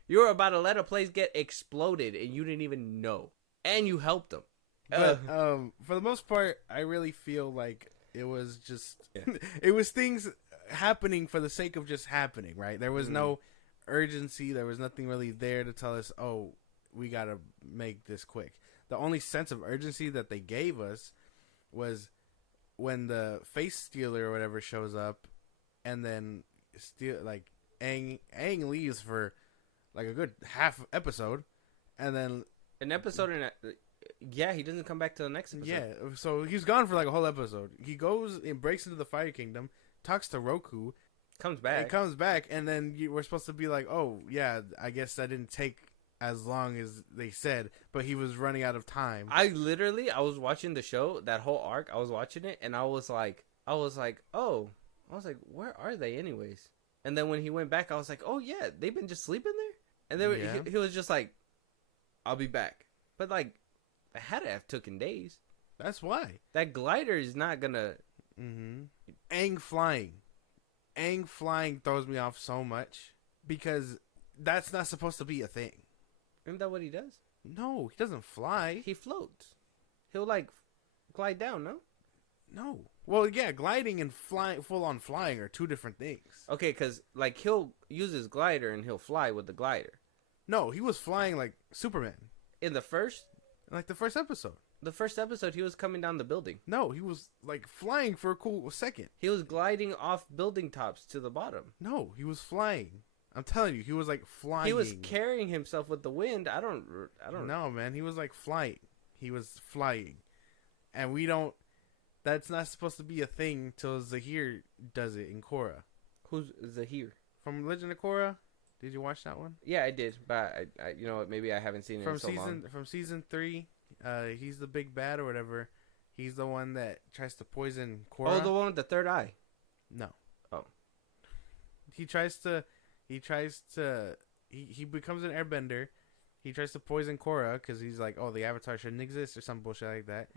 You were about to let a place get exploded, and you didn't even know. And you helped them. But for the most part, I really feel like it was just it was things happening for the sake of just happening, right? There was no urgency. There was nothing really there to tell us, oh, we gotta make this quick. The only sense of urgency that they gave us was when the face stealer or whatever shows up, and then Aang leaves for like a good half episode, and then an episode in he doesn't come back to the next episode. Yeah, so he's gone for like a whole episode. He goes and breaks into the Fire Kingdom, talks to Roku, comes back, and then we're supposed to be like, oh yeah, I guess that didn't take as long as they said, but he was running out of time. I was watching the show, that whole arc. I was watching it, and I was like, where are they anyways? And then when he went back, I was like, oh yeah, they've been just sleeping there. And then he was just like, I'll be back. But like, it had to have taken days. That's why that glider is not gonna. Aang flying throws me off so much because that's not supposed to be a thing. Isn't that what he does? No, he doesn't fly. He floats. He'll like glide down. No. Well, yeah, gliding and flying, full on flying, are 2 different things. Okay, because like he'll use his glider and he'll fly with the glider. No, he was flying like Superman in the first episode. The first episode, he was coming down the building. No, he was like flying for a cool second. He was gliding off building tops to the bottom. No, he was flying. I'm telling you, he was like flying. He was carrying himself with the wind. I don't. No, man, he was like flying. He was flying, and that's not supposed to be a thing till Zahir does it in Korra. Who's Zahir? From Legend of Korra. Did you watch that one? Yeah, I did, but I you know what? Maybe I haven't seen it in so long. From season 3, he's the big bad or whatever. He's the one that tries to poison Korra. Oh, the one with the third eye. No. Oh. He becomes an airbender. He tries to poison Korra because he's like, oh, the Avatar shouldn't exist or some bullshit like that.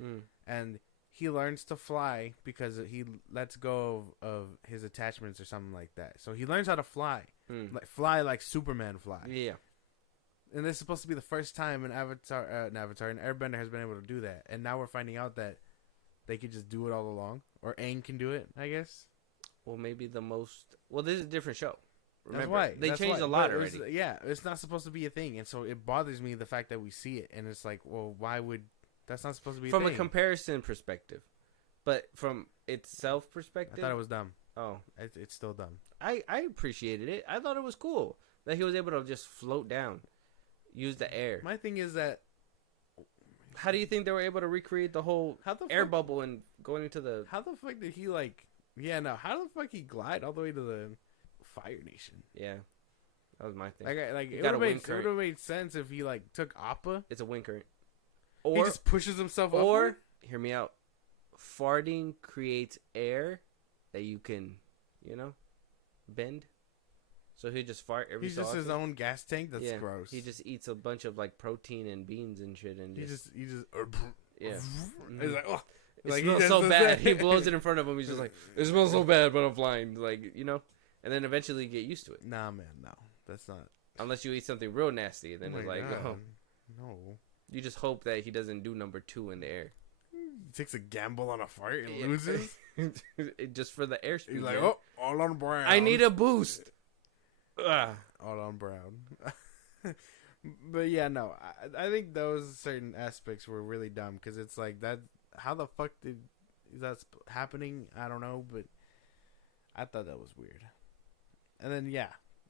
And he learns to fly because he lets go of his attachments or something like that. So he learns how to fly. Fly like Superman fly. Yeah. And this is supposed to be the first time an Airbender has been able to do that. And now we're finding out that they could just do it all along. Or Aang can do it, I guess. Well, maybe this is a different show. Remember, that's why. They changed a lot already. It's not supposed to be a thing. And so it bothers me the fact that we see it. And it's like, well, why would... That's not supposed to be a thing. From a comparison perspective. But from itself perspective... I thought it was dumb. Oh. It's still dumb. I appreciated it. I thought it was cool that he was able to just float down. Use the air. My thing is that... How do you think they were able to recreate the whole air bubble and going into the... How the fuck did he like... how the fuck he glide all the way to the Fire Nation? Yeah. That was my thing. It would have made sense if he like took Appa. It's a wind current. Or he just pushes himself up. Or, hear me out, farting creates air that you can, bend. So he just fart every He's so just often? his own gas tank. That's gross. He just eats a bunch of like protein and beans and shit, and he just yeah. He's like, oh. It Like, smells so bad. He blows it in front of him. He's just like, it smells so bad, but I'm flying. Like, you know? And then eventually you get used to it. Nah, man, no. That's not. Unless you eat something real nasty. Then it's like, oh. No. You just hope that he doesn't do number 2 in the air. He takes a gamble on a fart and loses. Just for the airspeed. He's like, man. oh, all on brown. I need a boost. Ugh. All on brown. But yeah, no. I think those certain aspects were really dumb because it's like that. How the fuck is that happening? I don't know, but I thought that was weird. And then yeah,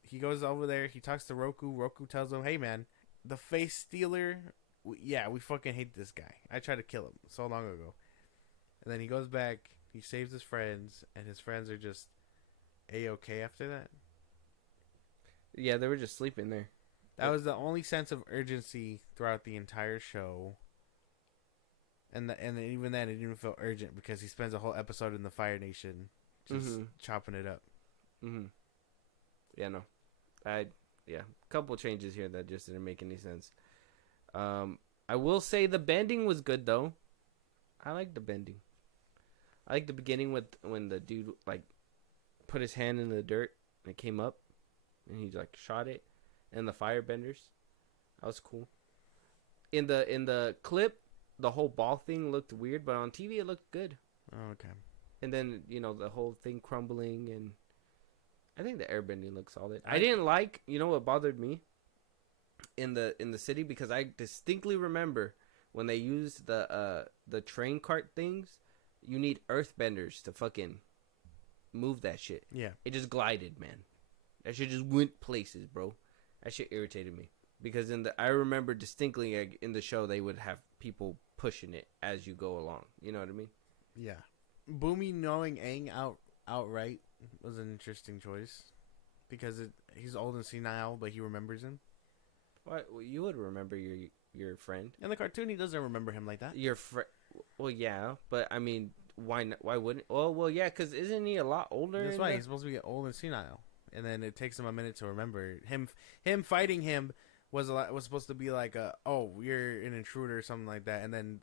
he goes over there. He talks to Roku. Roku tells him, "Hey man, the face stealer. We fucking hate this guy. I tried to kill him so long ago." And then he goes back. He saves his friends, and his friends are just A-okay after that. Yeah, they were just sleeping there. That was the only sense of urgency throughout the entire show. And even then, it didn't feel urgent because he spends a whole episode in the Fire Nation just chopping it up. Mm-hmm. Yeah, no. A couple changes here that just didn't make any sense. I will say the bending was good, though. I like the bending. I like the beginning when the dude, like, put his hand in the dirt and it came up. And he, like, shot it. And the firebenders. That was cool. In the clip, the whole ball thing looked weird, but on TV it looked good. Oh, okay. And then, you know, the whole thing crumbling, and I think the airbending looks solid. I didn't like, you know what bothered me in the city, because I distinctly remember when they used the train cart things, you need earthbenders to fucking move that shit. Yeah. It just glided, man. That shit just went places, bro. That shit irritated me. Because I remember distinctly, like, in the show, they would have people pushing it as you go along. You know what I mean? Yeah. Boomy knowing Aang outright was an interesting choice. Because he's old and senile, but he remembers him. Well, you would remember your friend. In the cartoon, he doesn't remember him like that. Your friend. Well, yeah, but I mean, why not? Why wouldn't? Oh, well, yeah, because isn't he a lot older? That's why he's supposed to be old and senile, and then it takes him a minute to remember him. Him fighting him was supposed to be like oh, you're an intruder or something like that, and then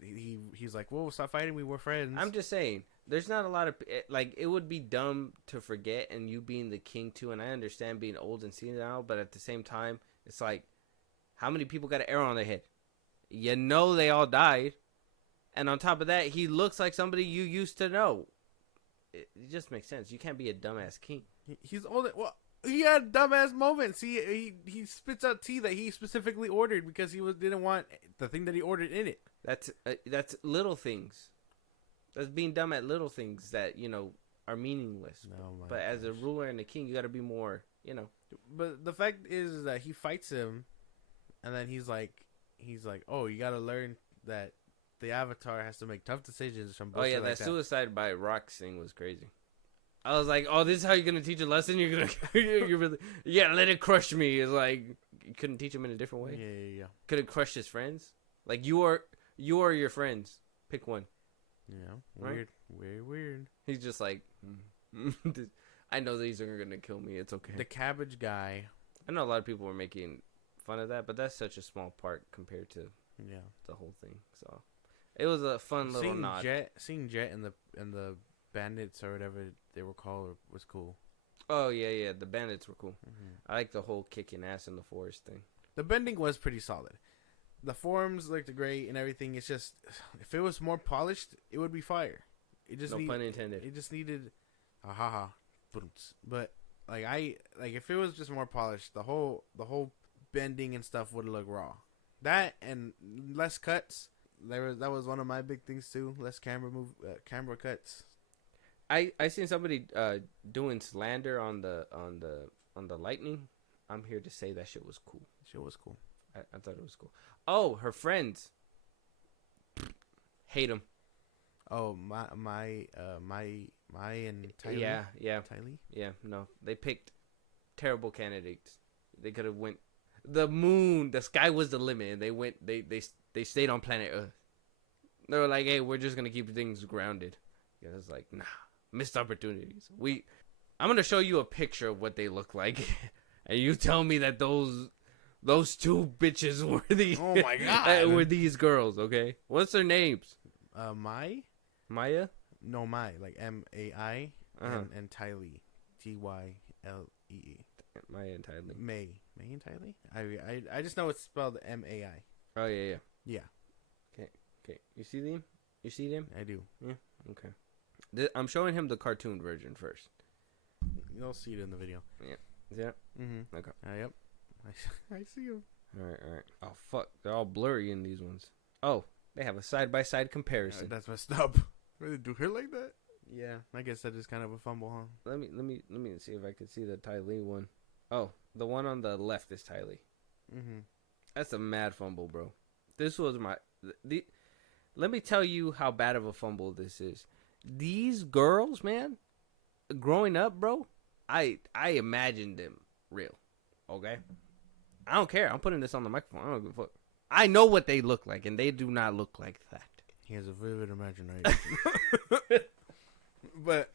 he's like, whoa, stop fighting me, we're friends. I'm just saying, there's not a lot of, like, it would be dumb to forget, and you being the king too, and I understand being old and senile, but at the same time, it's like, how many people got an arrow on their head? You know they all died. And on top of that, he looks like somebody you used to know. It just makes sense. You can't be a dumbass king. He's old. Well, he had dumbass moments. He spits out tea that he specifically ordered because he didn't want the thing that he ordered in it. That's little things. That's being dumb at little things that, you know, are meaningless. But as a ruler and a king, you got to be more, you know. But the fact is that he fights him, and then he's like, oh, you got to learn that the Avatar has to make tough decisions. Oh yeah, that suicide by Rock thing was crazy. I was like, oh, this is how you're gonna teach a lesson. You're gonna let it crush me. It's like, you couldn't teach him in a different way. Yeah. Could have crushed his friends. Like, you are your friends. Pick one. Yeah, right? Weird. He's just like, I know these are gonna kill me. It's okay. The cabbage guy. I know a lot of people were making fun of that, but that's such a small part compared to the whole thing. So it was a fun little nod. Seeing Jet and the bandits or whatever they were called was cool. Oh yeah, the bandits were cool. Mm-hmm. I like the whole kicking ass in the forest thing. The bending was pretty solid. The forms looked great and everything. It's just, if it was more polished, it would be fire. It just pun intended. It just needed but if it was just more polished, the whole bending and stuff would look raw. That and less cuts. That was one of my big things too. Less camera cuts. I seen somebody doing slander on the lightning. I'm here to say that shit was cool. I thought it was cool. Oh, her friends hate him. Oh, my and Tylee. Yeah. Tylee. Yeah, no, they picked terrible candidates. They could have went the moon. The sky was the limit, and they went. They stayed on planet Earth. They were like, hey, we're just gonna keep things grounded. Yeah, it's like, nah, missed opportunities. I'm gonna show you a picture of what they look like, and you tell me that those two bitches were the Oh my God. were these girls. Okay, what's their names? Mai? Maya. No, Mai, like MAI, Uh-huh. and Tylee, TYLEE. Maya and Tylee. May and Tylee. I just know it's spelled MAI. Oh yeah. Yeah, Okay. You see them? You see them? I do. Okay. I'm showing him the cartoon version first. You'll see it in the video. Yeah. Mm-hmm. Okay. Yep. I see him. All right. Oh fuck, they're all blurry in these ones. Oh, they have a side-by-side comparison. That's messed up. Really do her like that? Yeah, I guess that is kind of a fumble, huh? Let me see if I can see the Ty Lee one. Oh, the one on the left is Ty Lee. Mm-hmm. That's a mad fumble, bro. This was let me tell you how bad of a fumble this is. These girls, man, growing up, bro, I imagined them real. Okay? I don't care. I'm putting this on the microphone. I don't give a fuck. I know what they look like, and they do not look like that. He has a vivid imagination. But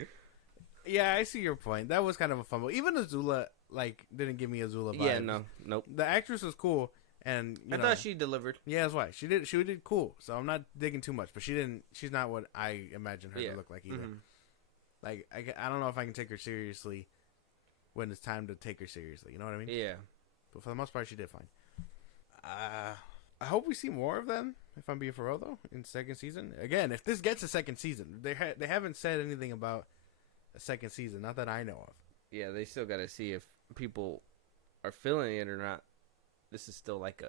yeah, I see your point. That was kind of a fumble. Even Azula, like, didn't give me Azula vibes. Yeah, nope. The actress was cool, and I thought she delivered. Yeah, that's why she did cool. So I'm not digging too much, but she's not what I imagined her to look like either. Mm-hmm. Like I don't know if I can take her seriously when it's time to take her seriously. You know what I mean? Yeah. But for the most part, she did fine. I hope we see more of them, if I'm being for real, though, in second season. Again, if this gets a second season, they haven't said anything about a second season, not that I know of. Yeah, they still got to see if people are feeling it or not. This is still like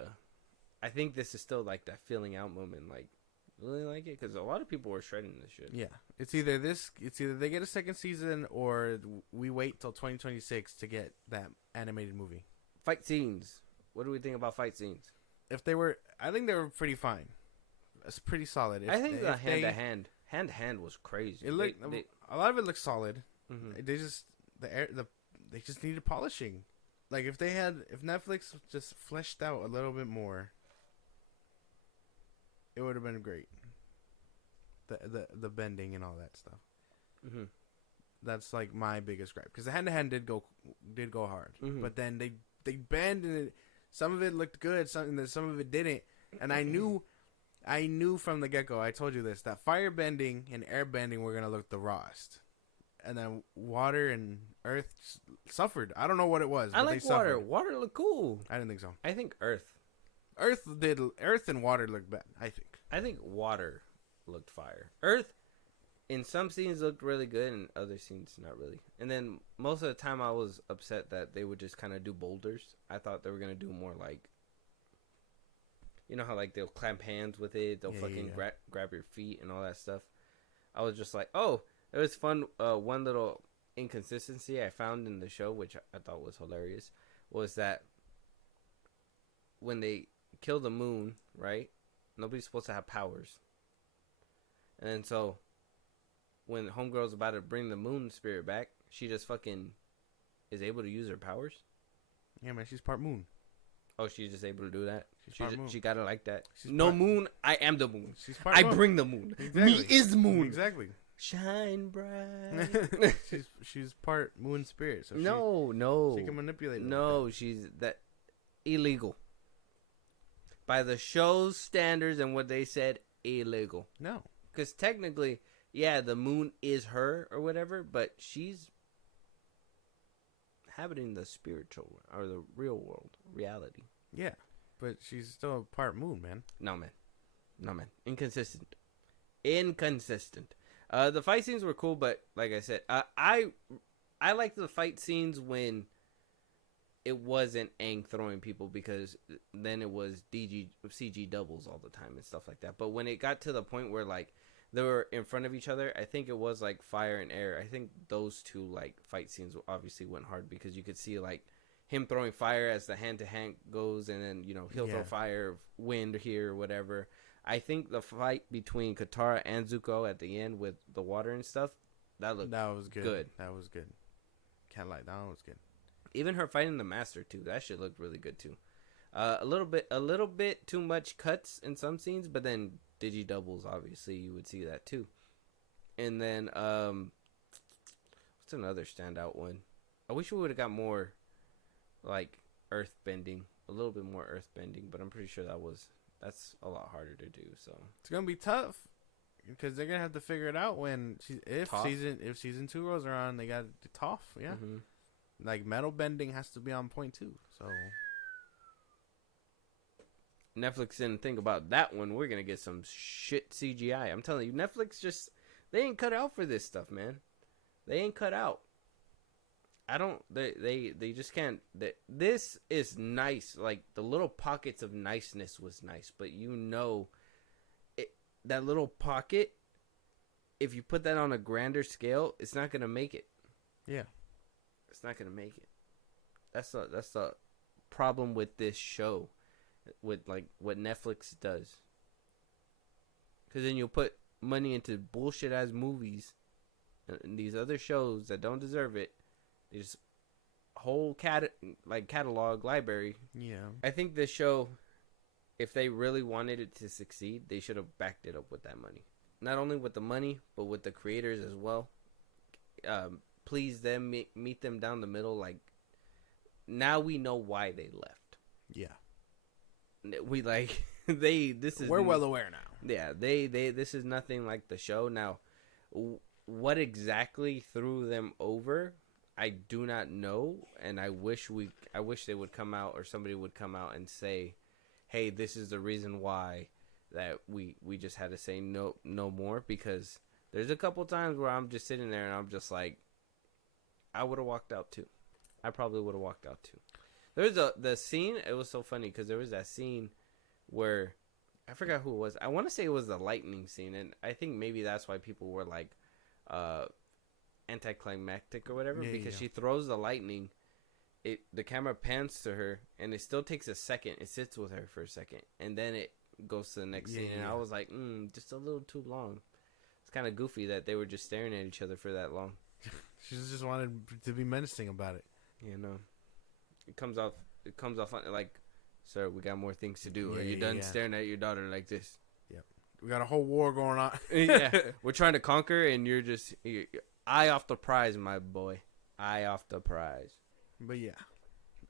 I think this is still like that feeling out moment, like, really like it? Because a lot of people were shredding this shit. Yeah. It's either they get a second season or we wait till 2026 to get that animated movie. Fight scenes. What do we think about fight scenes? I think they were pretty fine. It's pretty solid. I think the hand to hand was crazy. A lot of it looks solid. Mm-hmm. They just needed polishing. Like if Netflix just fleshed out a little bit more, it would have been great. The bending and all that stuff. Mm-hmm. That's like my biggest gripe, because the hand to hand did go hard, mm-hmm. but then they bend and some of it looked good, some of it didn't, and I knew from the get go. I told you this, that fire bending and air bending were gonna look the rawest, and then water and earth suffered. I don't know what it was. I like water. Water looked cool. I didn't think so. I think earth and water looked bad. I think water looked fire. Earth in some scenes looked really good, and other scenes not really. And then most of the time I was upset that they would just kind of do boulders. I thought they were going to do more like, you know how like they'll clamp hands with it, they'll grab your feet and all that stuff. I was just like, oh, it was fun. One little inconsistency I found in the show, which I thought was hilarious, was that when they kill the moon, right, nobody's supposed to have powers. And then so when Homegirl's about to bring the moon spirit back, she just fucking is able to use her powers. Yeah, man, she's part moon. Oh, she's just able to do that? Moon. She got it like that. She's moon, I am the moon. She's part I moon. bring the moon. Exactly. Me is the moon. Exactly. Shine bright. she's part moon spirit. So no. She can manipulate it. No, she's that illegal. By the show's standards and what they said, illegal. No. Because technically, yeah, the moon is her or whatever, but she's inhabiting the spiritual or the real world, reality. Yeah, but she's still a part moon, man. No, man. Inconsistent. The fight scenes were cool, but like I said, I like the fight scenes when it wasn't Aang throwing people, because then it was CG doubles all the time and stuff like that. But when it got to the point where like they were in front of each other, I think it was like fire and air. I think those two like fight scenes obviously went hard, because you could see like him throwing fire as the hand to hand goes, and then he'll throw fire, wind here or whatever. I think the fight between Katara and Zuko at the end with the water and stuff, that was good. That was good. Can't lie, that was good. Even her fighting the master too, that shit looked really good too. A little bit too much cuts in some scenes, but then digi doubles, obviously you would see that too. And then what's another standout one? I wish we would have got more like earth bending, a little bit more earth bending, but I'm pretty sure that's a lot harder to do. So It's gonna be tough because they're gonna have to figure it out when if season 2 rolls around. They got Toph, yeah. Mm-hmm. Like metal bending has to be on point too. So Netflix didn't think about that one. We're gonna get some shit CGI. I'm telling you, Netflix they ain't cut out for this stuff, man. They ain't cut out. They just can't. This is nice. Like the little pockets of niceness was nice, but that little pocket, if you put that on a grander scale, it's not gonna make it. yeah, It's not gonna make it. That's the problem with this show, with like what Netflix does. Because then you'll put money into bullshit ass movies and these other shows that don't deserve it. They just whole catalog library. yeah. I think this show, if they really wanted it to succeed, they should have backed it up with that money. Not only with the money, but with the creators as well. Please them, meet them down the middle. Like, now we know why they left. Yeah. We like We're well aware now. Yeah, this is nothing like the show. Now, what exactly threw them over, I do not know, and I wish they would come out, or somebody would come out and say, hey, this is the reason why that we just had to say no more, because there's a couple times where I'm just sitting there and I'm just like, I would have walked out too. I probably would have walked out too. There's the scene, it was so funny because there was that scene where I forgot who it was. I want to say it was the lightning scene, and I think maybe that's why people were like anticlimactic or whatever, because she throws the lightning. The camera pans to her, and it still takes a second. It sits with her for a second, and then it goes to the next scene. And I was like, just a little too long. It's kind of goofy that they were just staring at each other for that long. She just wanted to be menacing about it. You know, it comes off like, sir, we got more things to do. Are you done staring at your daughter like this? Yep. We got a whole war going on. Yeah, we're trying to conquer, and you're eye off the prize, my boy. Eye off the prize. But yeah,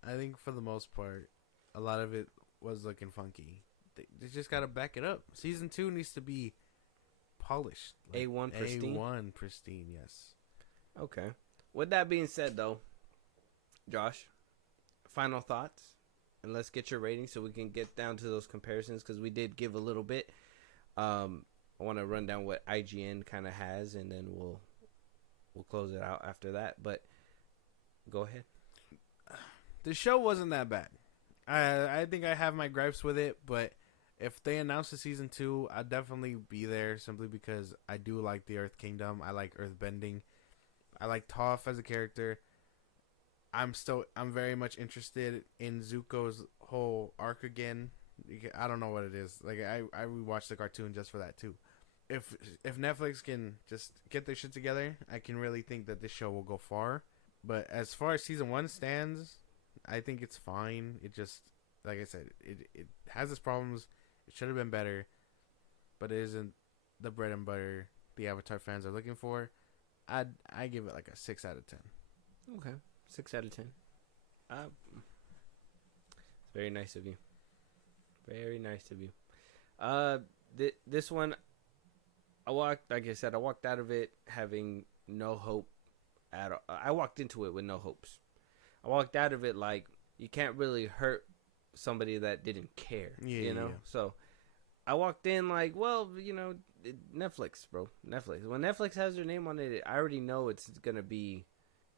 I think for the most part, a lot of it was looking funky. They just got to back it up. Season 2 needs to be polished. Like A1 pristine? A1 pristine, yes. Okay. With that being said, though, Josh, final thoughts? And let's get your rating so we can get down to those comparisons, because we did give a little bit. I want to run down what IGN kind of has, and then we'll close it out after that. But go ahead. The show wasn't that bad. I think I have my gripes with it, but if they announce a season 2, I'd definitely be there, simply because I do like the Earth Kingdom. I like Earth bending. I like Toph as a character. I'm very much interested in Zuko's whole arc again. I don't know what it is. Like I rewatched the cartoon just for that too. If Netflix can just get their shit together, I can really think that this show will go far. But as far as season 1 stands, I think it's fine. It just, like I said, it has its problems. It should have been better, but it isn't the bread and butter the Avatar fans are looking for. I give it like a 6 out of 10. Okay, 6 out of 10. Very nice of you. Very nice of you. This one, like I said, I walked out of it having no hope at all. I walked into it with no hopes. I walked out of it like, you can't really hurt somebody that didn't care, you know? Yeah. So I walked in like, well, Netflix, bro. Netflix. When Netflix has their name on it, I already know it's going to be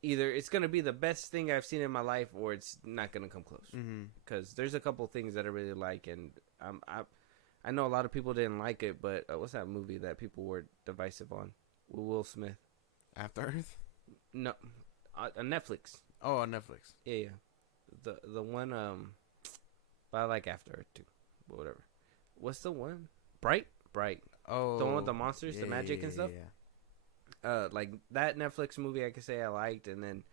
either it's going to be the best thing I've seen in my life, or it's not going to come close. Because there's a couple things that I really like, and I know a lot of people didn't like it, but what's that movie that people were divisive on with Will Smith? After Earth? No, on Netflix. Oh, on Netflix. Yeah. The one but I like After Earth too. But whatever. What's the one? Bright. Oh, the one with the monsters, the magic and stuff. Yeah. Like that Netflix movie, I could say I liked, and then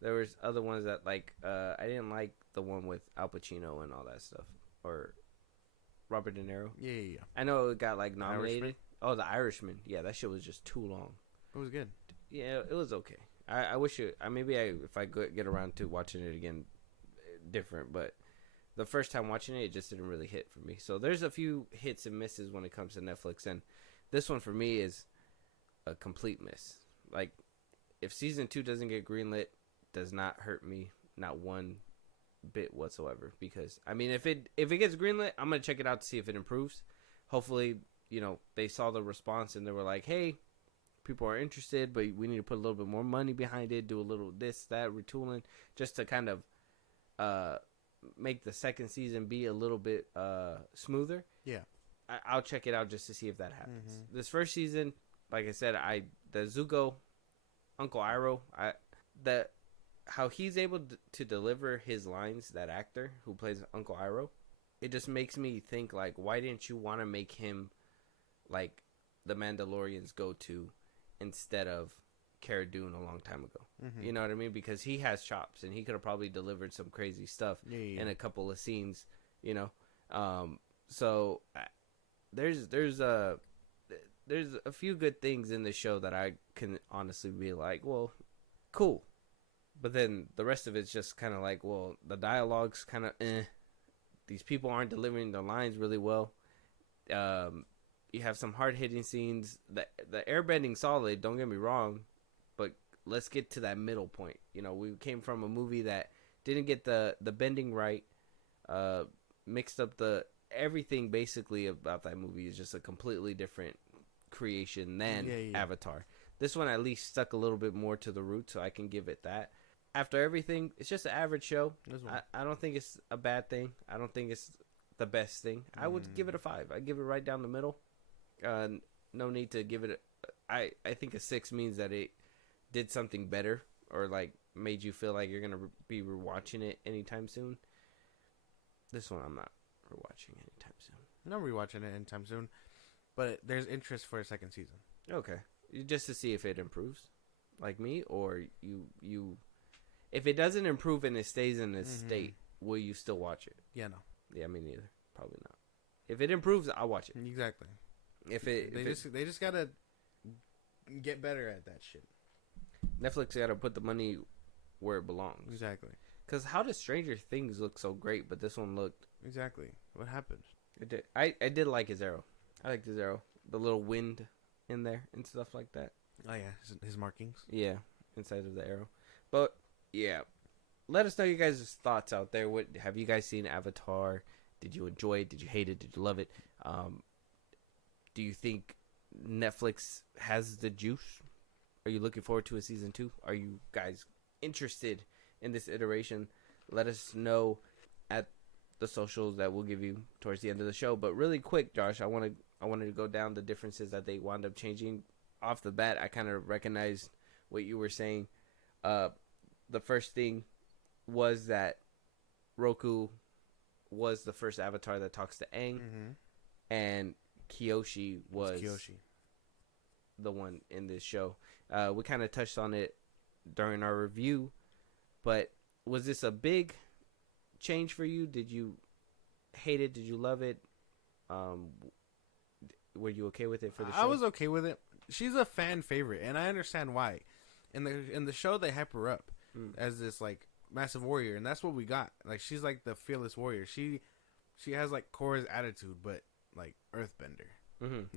there was other ones that like I didn't like the one with Al Pacino and all that stuff, or Robert De Niro. Yeah. I know it got like nominated. Irishman? Oh, The Irishman. Yeah, that shit was just too long. It was good. Yeah, it was okay. I wish it. If I get around to watching it again, different, but the first time watching it just didn't really hit for me. So there's a few hits and misses when it comes to Netflix, and this one for me is a complete miss. Like, if season 2 doesn't get greenlit, does not hurt me, not one bit whatsoever. Because I mean, if it gets greenlit, I'm gonna check it out to see if it improves. Hopefully, they saw the response and they were like, hey, people are interested, but we need to put a little bit more money behind it, do a little this, that, retooling, just to kind of make the second season be a little bit smoother. Yeah. I'll check it out just to see if that happens. This first season, like I said, the Zuko, Uncle Iroh, how he's able to deliver his lines, that actor who plays Uncle Iroh, it just makes me think, like, why didn't you want to make him like the Mandalorian's go-to instead of Cara Dune a long time ago? You know what I mean? Because he has chops and he could have probably delivered some crazy stuff in a couple of scenes, so there's a few good things in the show that I can honestly be like, well, cool. But then the rest of it's just kind of like, well, the dialogue's kind of These people aren't delivering their lines really well. You have some hard-hitting scenes. The airbending solid, don't get me wrong, but let's get to that middle point. We came from a movie that didn't get the bending right, mixed up everything basically about that movie is just a completely different creation than Avatar. This one at least stuck a little bit more to the roots, so I can give it that. After everything, it's just an average show. I don't think it's a bad thing. I don't think it's the best thing. I would give it a 5. I give it right down the middle. No need to give it I think a 6 means that it did something better, or like made you feel like you're gonna be rewatching it anytime soon. This one I'm not rewatching anytime soon. I'm not rewatching it anytime soon, but there's interest for a second season. Okay, just to see if it improves, like me, or you. If it doesn't improve and it stays in this state, will you still watch it? Yeah, no. Yeah, me neither. Probably not. If it improves, I'll watch it. Exactly. They just gotta get better at that shit. Netflix gotta put the money where it belongs. Exactly. Because how does Stranger Things look so great, but this one looked... Exactly. What happened? It did. I did like his arrow. I liked his arrow. The little wind in there and stuff like that. Oh, yeah. His markings. Yeah. Inside of the arrow. But, yeah. Let us know your guys' thoughts out there. What have you guys seen Avatar? Did you enjoy it? Did you hate it? Did you love it? Do you think Netflix has the juice? Are you looking forward to a season 2? Are you guys interested in this iteration? Let us know at the socials that we'll give you towards the end of the show. But really quick, Josh, I wanted to go down the differences that they wound up changing. Off the bat, I kind of recognized what you were saying. The first thing was that Roku was the first avatar that talks to Aang, and Kyoshi was the one in this show. We kind of touched on it during our review, but was this a big change for you? Did you hate it? Did you love it? Were you okay with it for the show? I was okay with it. She's a fan favorite, and I understand why. In the show, they hype her up as this like massive warrior, and that's what we got. Like, she's like the fearless warrior. She has like Korra's attitude, but like Earthbender.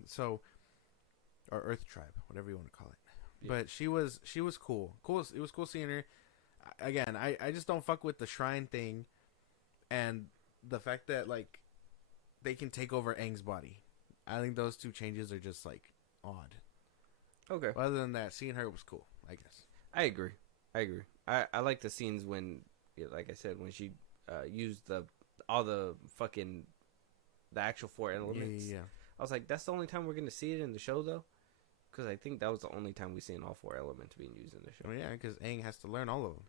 So, or Earth Tribe, whatever you want to call it. Yeah. But she was cool. It was cool seeing her. Again, I just don't fuck with the shrine thing, and the fact that like they can take over Aang's body. I think those two changes are just like odd. Okay. But other than that, seeing her was cool, I guess. I agree. I like the scenes when, like I said, when she used the actual 4 elements. Yeah. I was like, that's the only time we're going to see it in the show, though? Because I think that was the only time we've seen all 4 elements being used in the show. Well, yeah, because Aang has to learn all of them.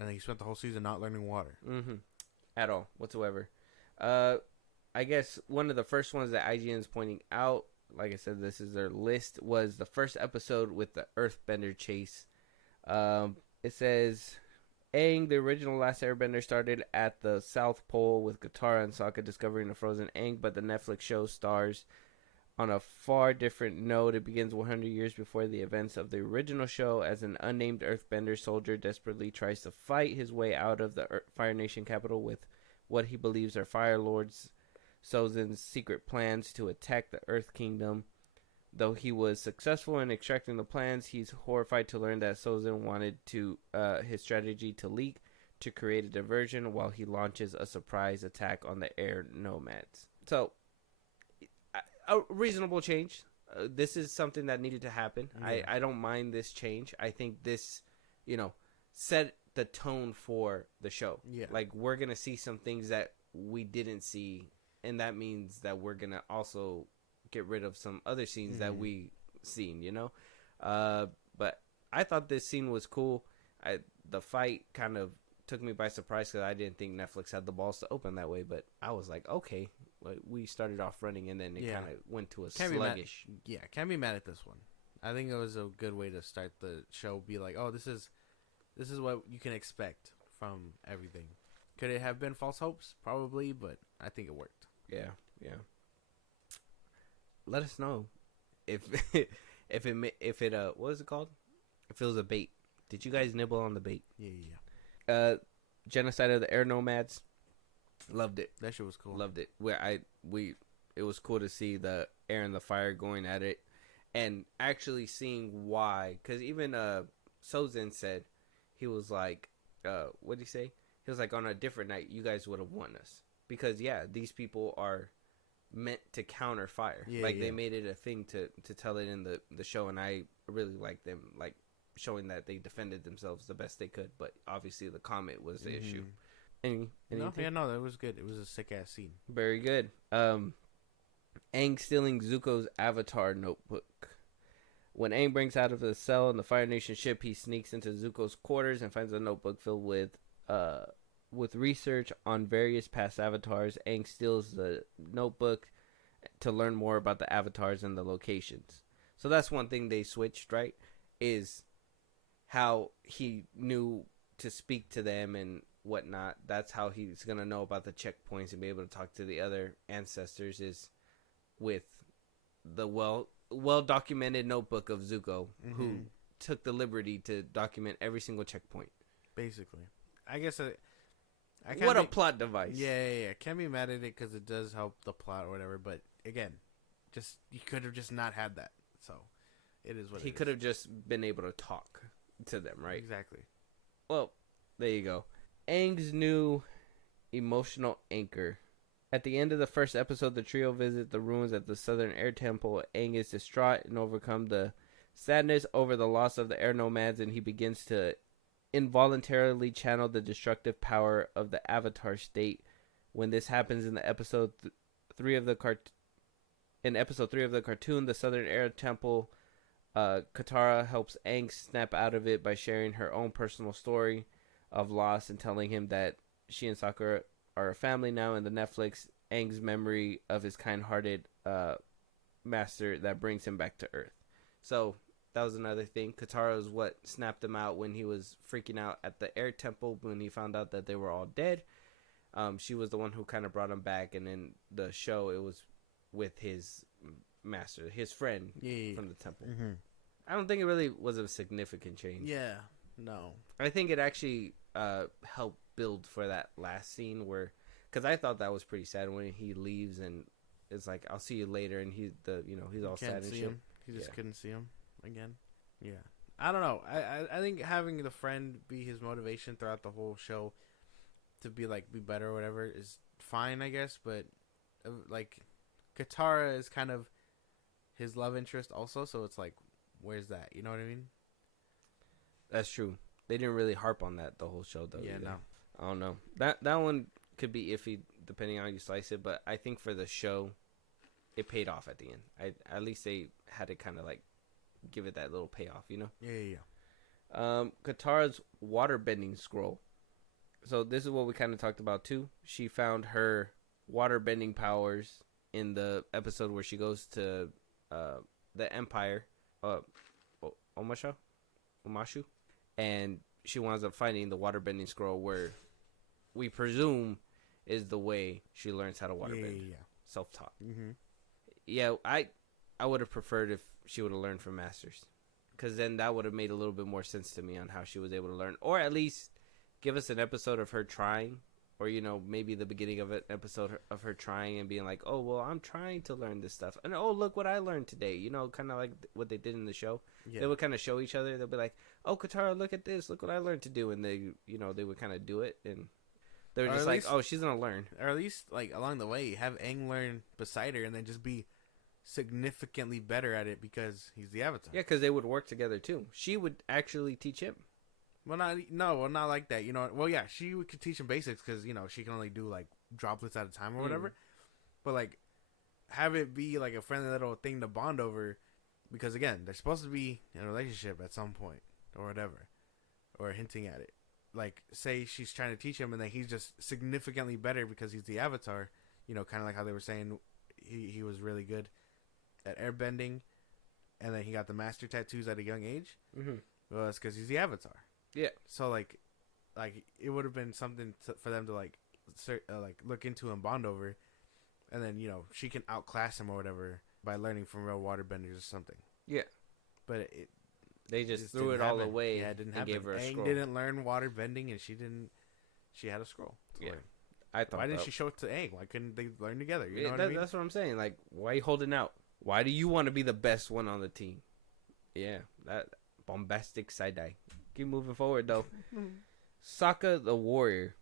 And he spent the whole season not learning water. At all, whatsoever. I guess one of the first ones that IGN is pointing out, like I said, this is their list, was the first episode with the Earthbender chase. It says, Aang, the original Last Airbender, started at the South Pole with Katara and Sokka discovering the frozen Aang, but the Netflix show stars On a far different note, it begins 100 years before the events of the original show as an unnamed Earthbender soldier desperately tries to fight his way out of the Fire Nation capital with what he believes are Fire Lords Sozin's secret plans to attack the Earth Kingdom. Though he was successful in extracting the plans, he's horrified to learn that Sozin wanted his strategy to leak to create a diversion while he launches a surprise attack on the air nomads. So, a reasonable change. This is something that needed to happen. Yeah. I don't mind this change. I think this, set the tone for the show. Yeah. Like, we're going to see some things that we didn't see, and that means that we're going to also get rid of some other scenes that we seen, but I thought this scene was cool. The fight kind of took me by surprise because I didn't think Netflix had the balls to open that way, but I was like, okay, we started off running and then it kind of went to a sluggish. Can't be mad at this one. I think it was a good way to start the show. Be like, oh, this is what you can expect from everything. Could it have been false hopes? Probably, but I think it worked. Yeah. Let us know if it what was it called? If it was a bait. Did you guys nibble on the bait? Yeah. Genocide of the Air Nomads. Loved it. That shit was cool. Loved it. It was cool to see the air and the fire going at it, and actually seeing why. Because even Sozin said, he was like, what did he say? He was like, on a different night, you guys would have won us because these people are meant to counter fire. They made it a thing to tell it in the show, and I really liked them showing that they defended themselves the best they could, but obviously the comet was the issue. No, that was good. It was a sick ass scene. Very good. Aang stealing Zuko's Avatar notebook. When Aang breaks out of the cell in the Fire Nation ship, he sneaks into Zuko's quarters and finds a notebook filled with research on various past avatars. Aang steals the notebook to learn more about the avatars and the locations. So that's one thing they switched, right? Is how he knew to speak to them and whatnot. That's how he's going to know about the checkpoints and be able to talk to the other ancestors, is with the well-documented notebook of Zuko, who took the liberty to document every single checkpoint. Basically. I guess... What a plot device. Yeah. Can't be mad at it because it does help the plot or whatever. But again, you could have just not had that. So it is what he could have just been able to talk to them, right? Exactly. Well, there you go. Aang's new emotional anchor. At the end of the first episode, the trio visit the ruins at the Southern Air Temple. Aang is distraught and overcome the sadness over the loss of the Air Nomads, and he begins to involuntarily channel the destructive power of the Avatar state. When this happens in the episode 3 of the cartoon, the Southern Air Temple, Katara helps Aang snap out of it by sharing her own personal story of loss and telling him that she and Sakura are a family now. In the Netflix, Aang's memory of his kind-hearted master that brings him back to Earth. So that was another thing. Katara is what snapped him out when he was freaking out at the air temple when he found out that they were all dead. She was the one who kind of brought him back, and in the show, it was with his master, his friend from the temple. I don't think it really was a significant change. Yeah, no. I think it actually helped build for that last scene because I thought that was pretty sad when he leaves and it's like, I'll see you later, and he's all sad and shit. He just couldn't see him again. Yeah. I don't know. I think having the friend be his motivation throughout the whole show to be better or whatever is fine, I guess. But Katara is kind of his love interest also, so it's where's that? You know what I mean? That's true. They didn't really harp on that the whole show, though. Yeah, either. no. I don't know. That one could be iffy depending on how you slice it, but I think for the show, it paid off at the end. At least they had to kind of give it that little payoff, you know? Yeah. Katara's waterbending scroll. So this is what we kind of talked about too. She found her waterbending powers in the episode where she goes to the Empire, Omashu, and she winds up finding the waterbending scroll, where we presume is the way she learns how to waterbend. Yeah. Self-taught. Mm-hmm. Yeah, I would have preferred if she would have learned from Masters, because then that would have made a little bit more sense to me on how she was able to learn, or at least give us an episode of her trying, or maybe the beginning of an episode of her trying and being like, oh well, I'm trying to learn this stuff, and oh look what I learned today, kind of like what they did in the show. Yeah. They would kind of show each other. They'll be like, oh Katara, look at this, look what I learned to do, and they would kind of do it, and they were just like, oh, she's gonna learn, or at least like along the way have Aang learn beside her, and then just be significantly better at it because he's the Avatar. Yeah, because they would work together too. She would actually teach him. Well, not like that. Well, yeah, she could teach him basics because she can only do like droplets at a time or whatever. But like, have it be like a friendly little thing to bond over, because again, they're supposed to be in a relationship at some point or whatever, or hinting at it. Like, say she's trying to teach him, and then he's just significantly better because he's the Avatar. Kind of like how they were saying he was really good at airbending, and then he got the master tattoos at a young age. Mm-hmm. Well, that's because he's the Avatar. Yeah. So like it would have been something for them to like look into and bond over, and then she can outclass him or whatever by learning from real waterbenders or something. Yeah. But they just threw it all away. Yeah, it didn't and happen. gave her a Aang scroll. didn't learn waterbending, and she didn't. She had a scroll. Yeah. I thought. Why didn't she show it to Aang? Why couldn't they learn together? You know what I mean? That's what I'm saying. Like, why are you holding out? Why do you want to be the best one on the team? Yeah, that bombastic side eye. Keep moving forward though. Sokka the Warrior.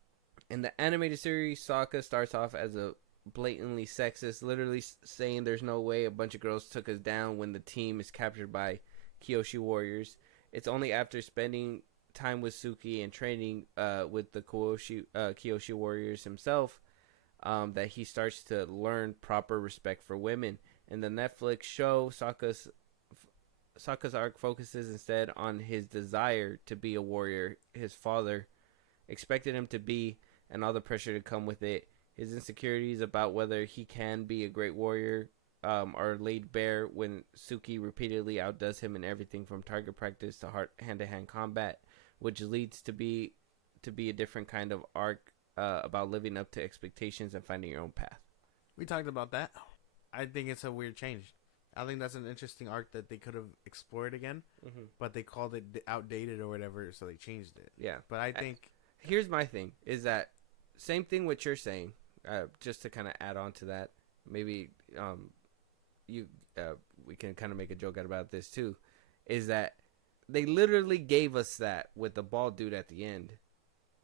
In the animated series, Sokka starts off as a blatantly sexist, literally saying there's no way a bunch of girls took us down when the team is captured by Kyoshi warriors. It's only after spending time with Suki and training with the Kyoshi warriors himself that he starts to learn proper respect for women. In the Netflix show, Sokka's arc focuses instead on his desire to be a warrior his father expected him to be, and all the pressure to come with it. His insecurities about whether he can be a great warrior are laid bare when Suki repeatedly outdoes him in everything from target practice to hand-to-hand combat, which leads to be a different kind of arc about living up to expectations and finding your own path. We talked about that. I think it's a weird change. I think that's an interesting arc that they could have explored again, but they called it outdated or whatever, so they changed it. Yeah. But I think... Here's my thing, is that same thing what you're saying, just to kind of add on to that, maybe we can kind of make a joke out about this too, is that they literally gave us that with the bald dude at the end.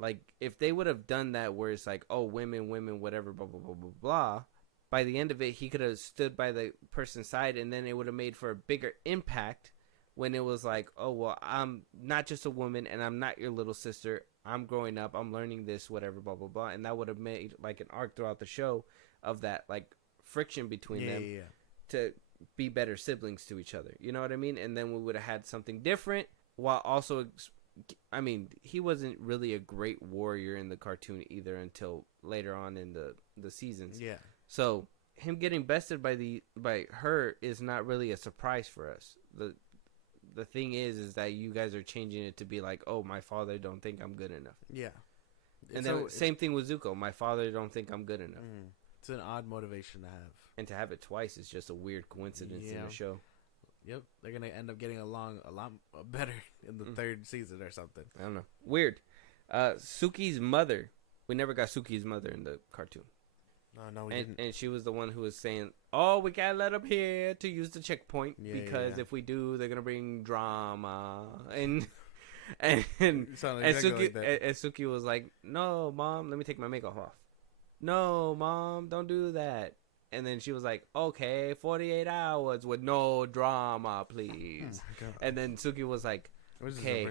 Like, if they would have done that where it's like, oh, women, whatever, blah, blah, blah, blah, blah, by the end of it, he could have stood by the person's side, and then it would have made for a bigger impact when it was like, oh, well, I'm not just a woman, and I'm not your little sister. I'm growing up. I'm learning this, whatever, blah, blah, blah. And that would have made, like, an arc throughout the show of that, like, friction between them to be better siblings to each other. You know what I mean? And then we would have had something different while also... I mean, he wasn't really a great warrior in the cartoon either until later on in the seasons. Yeah. So him getting bested by her is not really a surprise for us. The thing is that you guys are changing it to be like, oh, my father don't think I'm good enough. Yeah. And then same thing with Zuko. My father don't think I'm good enough. It's an odd motivation to have. And to have it twice is just a weird coincidence in the show. Yep, they're gonna end up getting along a lot better in the third season or something. I don't know. Weird. Suki's mother. We never got Suki's mother in the cartoon. No, we didn't. And she was the one who was saying, "Oh, we can't let them here to use the checkpoint because if we do, they're gonna bring drama." And Suki was like, "No, Mom, let me take my makeup off." "No, Mom, don't do that." And then she was like, okay, 48 hours with no drama, please. Oh and then Suki was like, okay.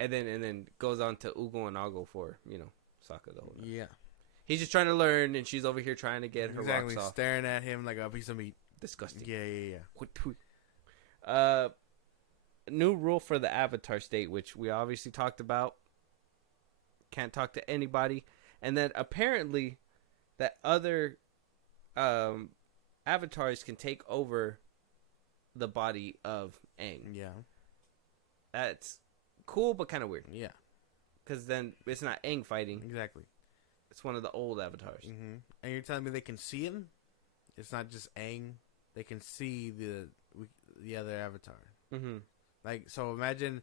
And then goes on to Ugo and Ago for, Sokka the whole time. Yeah. He's just trying to learn, and she's over here trying to get her rocks off. Staring at him like a piece of meat. Disgusting. Yeah. New rule for the Avatar state, which we obviously talked about. Can't talk to anybody. And then apparently that other... avatars can take over the body of Aang. Yeah. That's cool, but kind of weird. Yeah. Because then it's not Aang fighting. Exactly. It's one of the old avatars. Mm-hmm. And you're telling me they can see him? It's not just Aang they can see the other avatar. Mm-hmm. Like, so imagine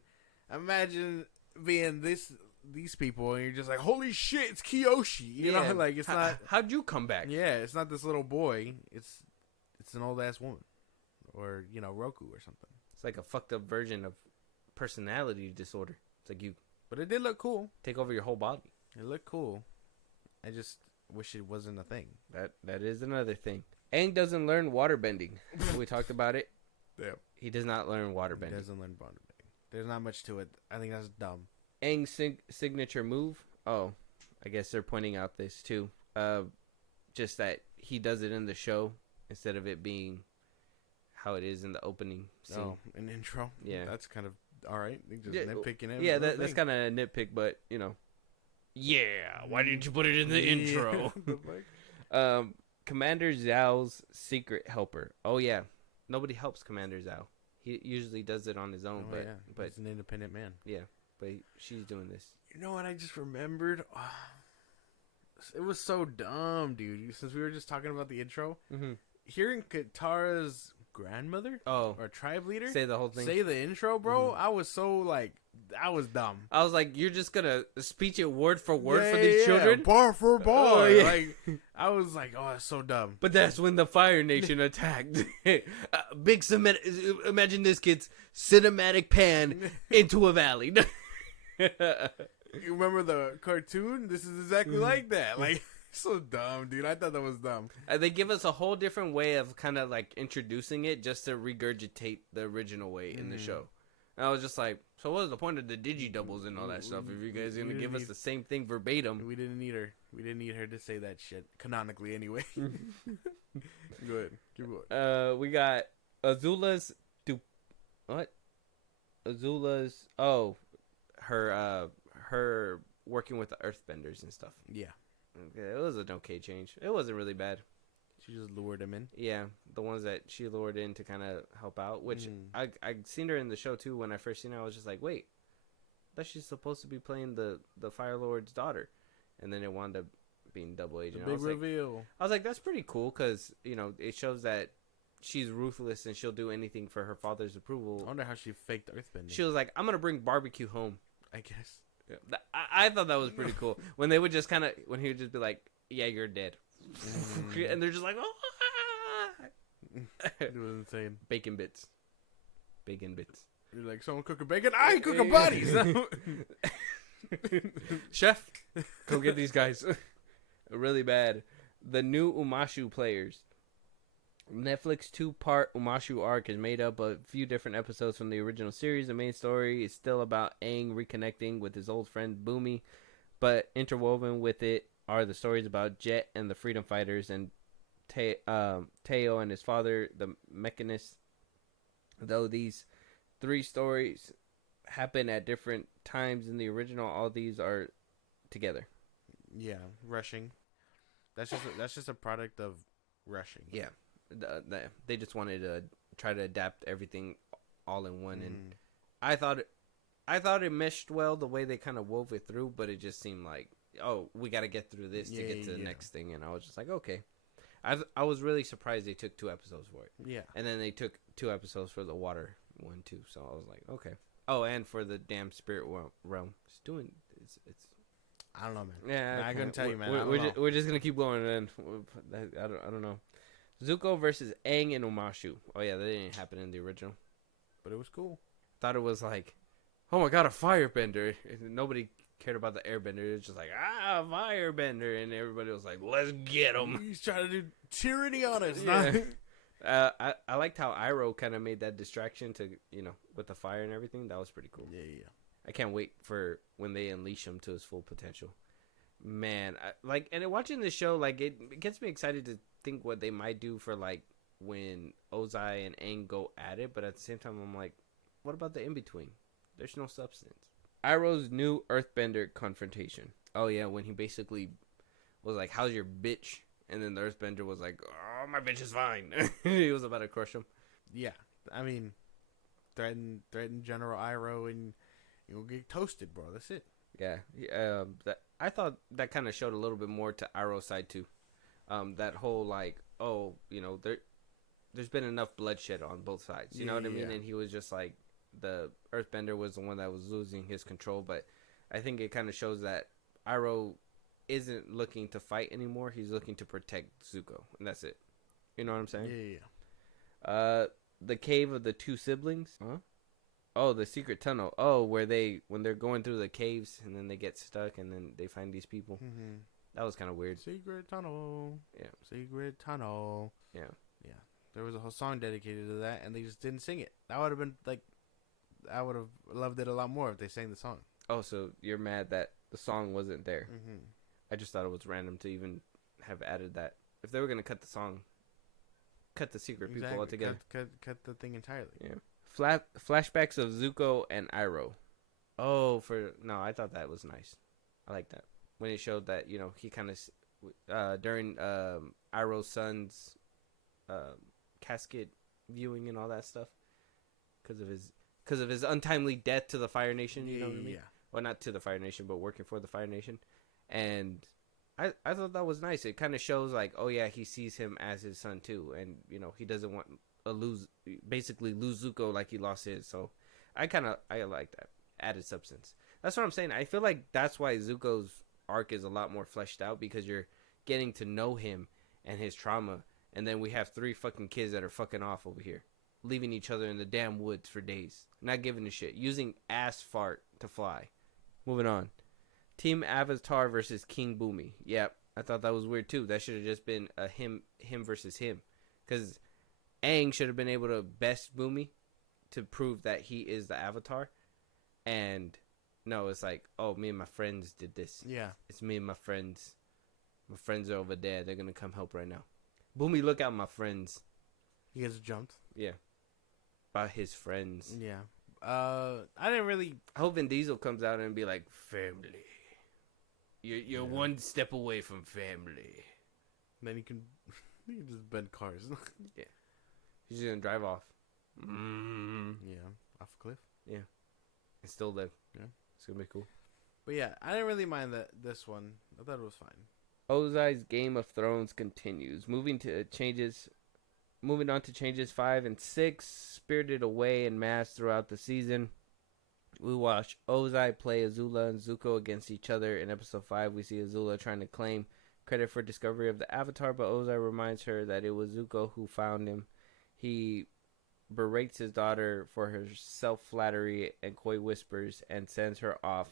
being these people, and you're just like, holy shit, it's Kiyoshi. You know, like it's not. How'd you come back? Yeah, it's not this little boy. It's an old ass woman, or Roku or something. It's like a fucked up version of personality disorder. It's like you But it did look cool. take over your whole body. It looked cool. I just wish it wasn't a thing. That is another thing. Aang doesn't learn waterbending. We talked about it. Yeah. He does not learn He waterbending. doesn't learn bonding. There's not much to it. I think that's dumb. Aang's signature move. Oh, I guess they're pointing out this too. Just that he does it in the show instead of it being how it is in the opening scene. Oh, an intro. Yeah. That's kind of all right. They just Yeah, nitpicking it. Yeah, that's kind of a nitpick, but Yeah, why didn't you put it in the intro? Commander Zhao's secret helper. Oh yeah, nobody helps Commander Zhao. He usually does it on his own, but he's an independent man. yeah, but she's doing this. You know what I just remembered? It was so dumb, dude. Since we were just talking about the intro, hearing Katara's grandmother or tribe leader Say the whole thing. say the intro, bro, I was so like, I was dumb. I was like, you're just gonna speech it word for word for these children, bar for bar. Oh, yeah. Like, I was like, oh, that's so dumb. but that's when the Fire Nation attacked. Big cement. Imagine this, kids. Cinematic pan into a valley. You remember the cartoon? This is exactly like that. Like, so dumb, dude. I thought that was dumb. They give us a whole different way of kind of like introducing it just to regurgitate the original way in the show. And I was just like, so what was the point of the digi doubles and all that stuff if you guys are gonna give us the same thing verbatim? We didn't need her. We didn't need her to say that shit canonically anyway. Go ahead. Keep going. We got Azula's Azula's her working with the Earthbenders and stuff. Yeah. It was an okay change. It wasn't really bad. She just lured him in. Yeah, the ones that she lured in to kind of help out, which I seen her in the show too. When I first seen her, I was just like, wait, that she's supposed to be playing the Fire Lord's daughter, and then it wound up being double agent. Big reveal. I was like, that's pretty cool because it shows that she's ruthless and she'll do anything for her father's approval. I wonder how she faked earthbending. She was like, I'm gonna bring barbecue home. I guess. Yeah. I thought that was pretty cool when they would just when he would just be like, yeah, you're dead. And they're just like, oh, It was insane. bacon bits. You're like, someone cooking bacon? I ain't cooking bodies. Chef, go get these guys. Really bad. The new Umashu players. Netflix 2-part Umashu arc is made up of a few different episodes from the original series. The main story is still about Aang reconnecting with his old friend Bumi, but interwoven with it are the stories about Jet and the Freedom Fighters and Teo and his father, the Mechanist. Though these 3 stories happen at different times in the original, all these are together. Yeah, rushing. That's just a product of rushing. Yeah. They just wanted to try to adapt everything all in one, and I thought it meshed well the way they kind of wove it through, but it just seemed like, oh, we got to get through this to get to the next thing, and I was just like, okay. I was really surprised they took 2 episodes for it. Yeah, and then they took 2 episodes for the water one too, so I was like, okay. Oh, and for the damn spirit realm, it's. I don't know, man. Yeah, I couldn't tell you, man. We're just gonna keep going, and I don't know. Zuko versus Aang and Umashu. Oh yeah, that didn't happen in the original, but it was cool. Thought it was like, oh my god, a firebender. Nobody cared about the airbender. It was just like, firebender, and everybody was like, let's get him. He's trying to do tyranny on us. Yeah. I liked how Iroh kind of made that distraction to with the fire and everything. That was pretty cool. Yeah. I can't wait for when they unleash him to his full potential. Man, watching this show, like it gets me excited to think what they might do for like when Ozai and Aang go at it, but at the same time I'm like, what about the in between? There's no substance. Iroh's new Earthbender confrontation. Oh yeah, when he basically was like, "How's your bitch?" and then the Earthbender was like, "Oh, my bitch is fine." He was about to crush him. Yeah, I mean, threaten General Iroh and you'll get toasted, bro. That's it. Yeah, I thought that kind of showed a little bit more to Iroh's side too. That whole like, there's been enough bloodshed on both sides. You know what I mean? Yeah. And he was just like the Earthbender was the one that was losing his control. But I think it kind of shows that Iroh isn't looking to fight anymore. He's looking to protect Zuko, and that's it. You know what I'm saying? Yeah. The cave of the two siblings. Huh? Oh, the secret tunnel. Oh, when they're going through the caves and then they get stuck and then they find these people. Mm-hmm. That was kind of weird. Secret tunnel. Yeah. Secret tunnel. Yeah. Yeah. There was a whole song dedicated to that, and they just didn't sing it. That would have been like, I would have loved it a lot more if they sang the song. Oh, so you're mad that the song wasn't there? Mm-hmm. I just thought it was random to even have added that. If they were gonna cut the song, cut the secret people altogether. Cut the thing entirely. Yeah. Flashbacks of Zuko and Iroh. Oh, I thought that was nice. I like that when it showed that he kind of during Iroh's son's casket viewing and all that stuff because of his untimely death to the Fire Nation. You know what I mean? Yeah. Well, not to the Fire Nation, but working for the Fire Nation, and I thought that was nice. It kind of shows like, oh yeah, he sees him as his son too, and he doesn't want lose Zuko like he lost his. So I like that added substance. That's what I'm saying. I feel like that's why Zuko's arc is a lot more fleshed out, because you're getting to know him and his trauma, and then we have 3 fucking kids that are fucking off over here, leaving each other in the damn woods for days, not giving a shit, using ass fart to fly. Moving on. Team Avatar versus King Boomy. Yep, I thought that was weird too. That should have just been a him versus him, because Aang should have been able to best Boomy to prove that he is the Avatar, and no, it's like, oh, me and my friends did this. Yeah, it's me and my friends. My friends are over there. They're gonna come help right now. Boomy, look out, my friends. He gets jumped. Yeah, by his friends. Yeah. I didn't really. I hope Vin Diesel comes out and be like, family. You're one step away from family. Then he can just bend cars. Yeah. He's just gonna drive off. Yeah, off a cliff. Yeah, and still live. Yeah, it's gonna be cool. But yeah, I didn't really mind this one. I thought it was fine. Ozai's Game of Thrones continues. Moving on to changes 5 and 6. Spirited Away and Mass throughout the season. We watch Ozai play Azula and Zuko against each other. In episode 5, we see Azula trying to claim credit for discovery of the Avatar, but Ozai reminds her that it was Zuko who found him. He berates his daughter for her self-flattery and coy whispers and sends her off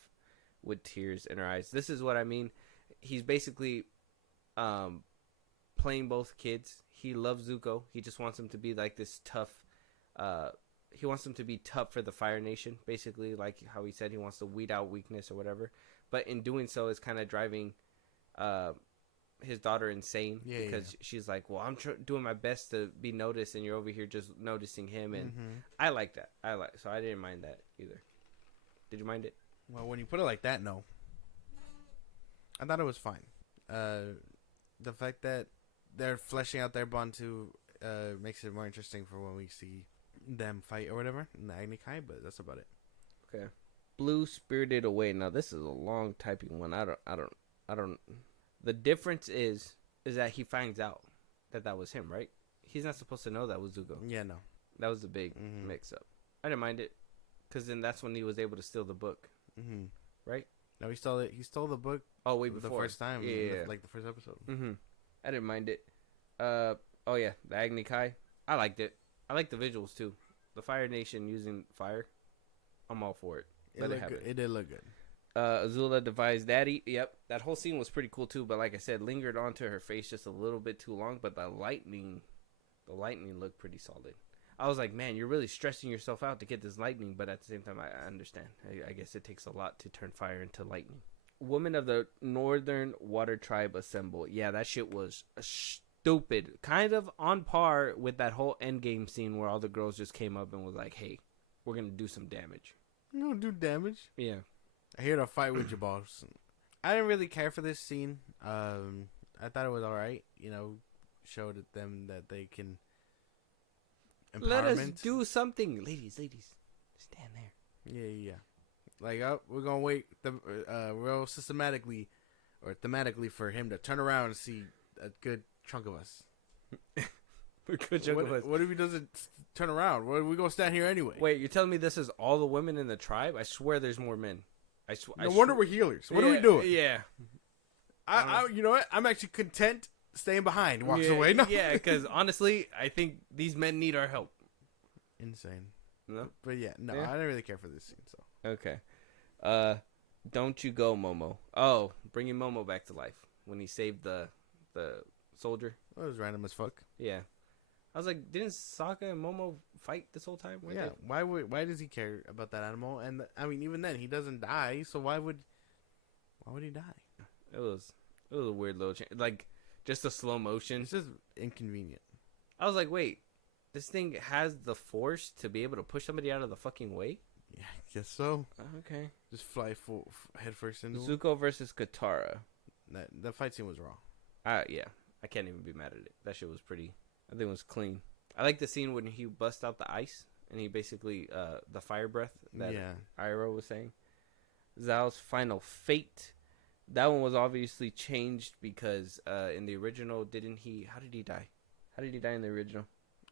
with tears in her eyes. This is what I mean. He's basically playing both kids. He loves Zuko. He just wants him to be like this tough. He wants him to be tough for the Fire Nation, basically, like how he said he wants to weed out weakness or whatever. But in doing so, it's kind of driving his daughter insane, because she's like, well, I'm doing my best to be noticed, and you're over here just noticing him. And I like that. So I didn't mind that either. Did you mind it? Well, when you put it like that, no. I thought it was fine. The fact that they're fleshing out their bond too makes it more interesting for when we see them fight or whatever in the Agni Kai, but that's about it. Okay. Blue Spirited Away. Now this is a long typing one. I don't. The difference is that he finds out that was him, right? He's not supposed to know that was Zuko. Yeah, no. That was the big mix-up. I didn't mind it, because then that's when he was able to steal the book, right? No, he stole it. He stole the book. Oh, way before the first time. Yeah, like the first episode. I didn't mind it. Oh yeah, the Agni Kai. I liked it. I like the visuals too. The Fire Nation using fire. I'm all for it. It did look good. Azula devised Daddy. Yep, that whole scene was pretty cool too. But like I said, lingered onto her face just a little bit too long. But the lightning looked pretty solid. I was like, man, you're really stressing yourself out to get this lightning. But at the same time, I understand. I guess it takes a lot to turn fire into lightning. Women of the Northern Water Tribe assemble. Yeah, that shit was stupid. Kind of on par with that whole Endgame scene where all the girls just came up and was like, hey, we're going to do some damage. You gonna do damage? Yeah. I'm here to fight with your boss. I didn't really care for this scene. I thought it was alright. Showed them that they can empowerment. Let us do something. Ladies, stand there. Yeah. Like, we're gonna wait real systematically or thematically for him to turn around and see a good chunk of us. What if he doesn't turn around? What, we gonna stand here anyway? Wait, you're telling me this is all the women in the tribe? I swear there's more men. No wonder we're healers. What are we doing? Yeah. You know what? I'm actually content staying behind. Walks away. No. Yeah, because honestly, I think these men need our help. Insane. No? But yeah, no, I don't really care for this scene. So Okay. Don't you go, Momo. Oh, bringing Momo back to life when he saved the soldier. that was random as fuck. Yeah. I was like, didn't Sokka and Momo fight this whole time? Yeah. Why does he care about that animal? And I mean, even then, he doesn't die. So why would he die? It was a weird little change. Like, just a slow motion. It's just inconvenient. I was like, wait, this thing has the force to be able to push somebody out of the fucking way? Yeah, I guess so. Okay. Just fly head first into him. Zuko versus Katara. That fight scene was raw. Yeah. I can't even be mad at it. That shit was pretty... I think it was clean. I like the scene when he busts out the ice and he basically... the fire breath that Iroh was saying. Zhao's final fate. That one was obviously changed because in the original, didn't he... How did he die? How did he die in the original?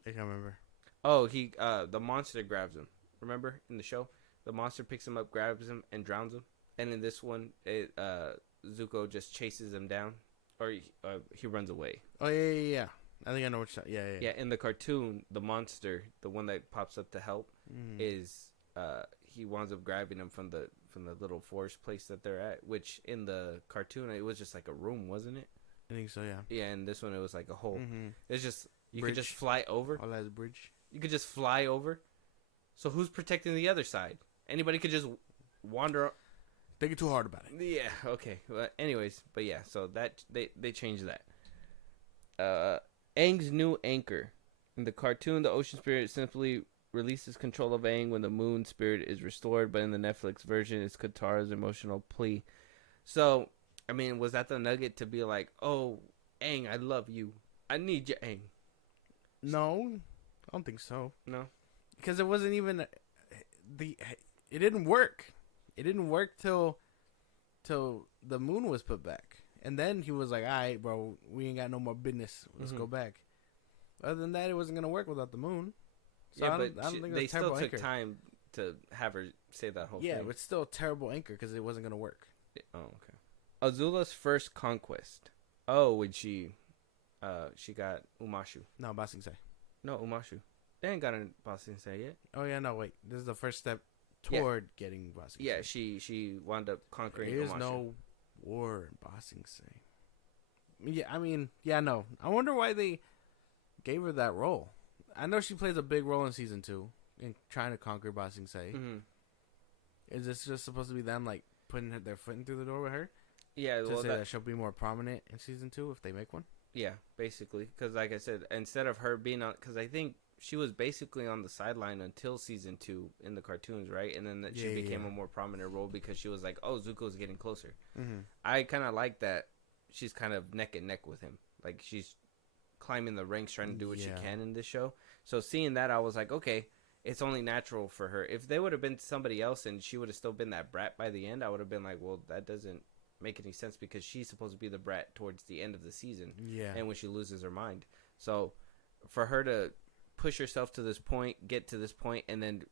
I can't remember. Oh, the monster grabs him. Remember in the show? The monster picks him up, grabs him, and drowns him. And in this one, Zuko just chases him down. Or he runs away. Oh, yeah. I think I know what you're saying. Yeah. Yeah, in the cartoon, the monster, the one that pops up to help, is... he winds up grabbing him from the little forest place that they're at. Which, in the cartoon, it was just like a room, wasn't it? I think so, yeah. Yeah, and this one, it was like a hole. Mm-hmm. It's just... You could just fly over. All that bridge. You could just fly over. So who's protecting the other side? Anybody could just wander. Thinking too hard about it. Yeah. Okay. But anyways, but yeah. So that they changed that. Aang's new anchor. In the cartoon, the ocean spirit simply releases control of Aang when the moon spirit is restored. But in the Netflix version, it's Katara's emotional plea. So, I mean, was that the nugget to be like, "Oh, Aang, I love you. I need you, Aang." No, I don't think so. No, because it wasn't even it didn't work. It didn't work till the moon was put back, and then he was like, "All right, bro, we ain't got no more business. Let's go back." Other than that, it wasn't gonna work without the moon. So yeah, I don't think they still took anchor. time to have her say that whole thing. Yeah, but it's still a terrible anchor because it wasn't gonna work. Oh, okay. Azula's first conquest. Oh, when she got Umashu. No, Ba Sing Se. No, Umashu. They ain't got a Ba Sing Se yet. Oh yeah, no, wait. This is the first step toward getting Ba Sing Se. Yeah, she wound up conquering There's Umashu. no war in Ba Sing Se. Yeah, I mean, no. I wonder why they gave her that role. I know she plays a big role in season 2 in trying to conquer Ba Sing Se. Mm-hmm. Is this just supposed to be them like putting their foot in through the door with her? Yeah, to say that she'll be more prominent in season 2 if they make one. Yeah, basically, because like I said, instead of her being on, because I think she was basically on the sideline until season 2 in the cartoons, right? And then she became a more prominent role because she was like, "Oh, Zuko's getting closer." Mm-hmm. I kind of like that. She's kind of neck and neck with him. Like she's climbing the ranks, trying to do what she can in this show. So seeing that, I was like, okay, it's only natural for her. If they would have been somebody else and she would have still been that brat by the end, I would have been like, well, that doesn't make any sense because she's supposed to be the brat towards the end of the season. Yeah. And when she loses her mind. So for her to push herself to this point, get to this point, and then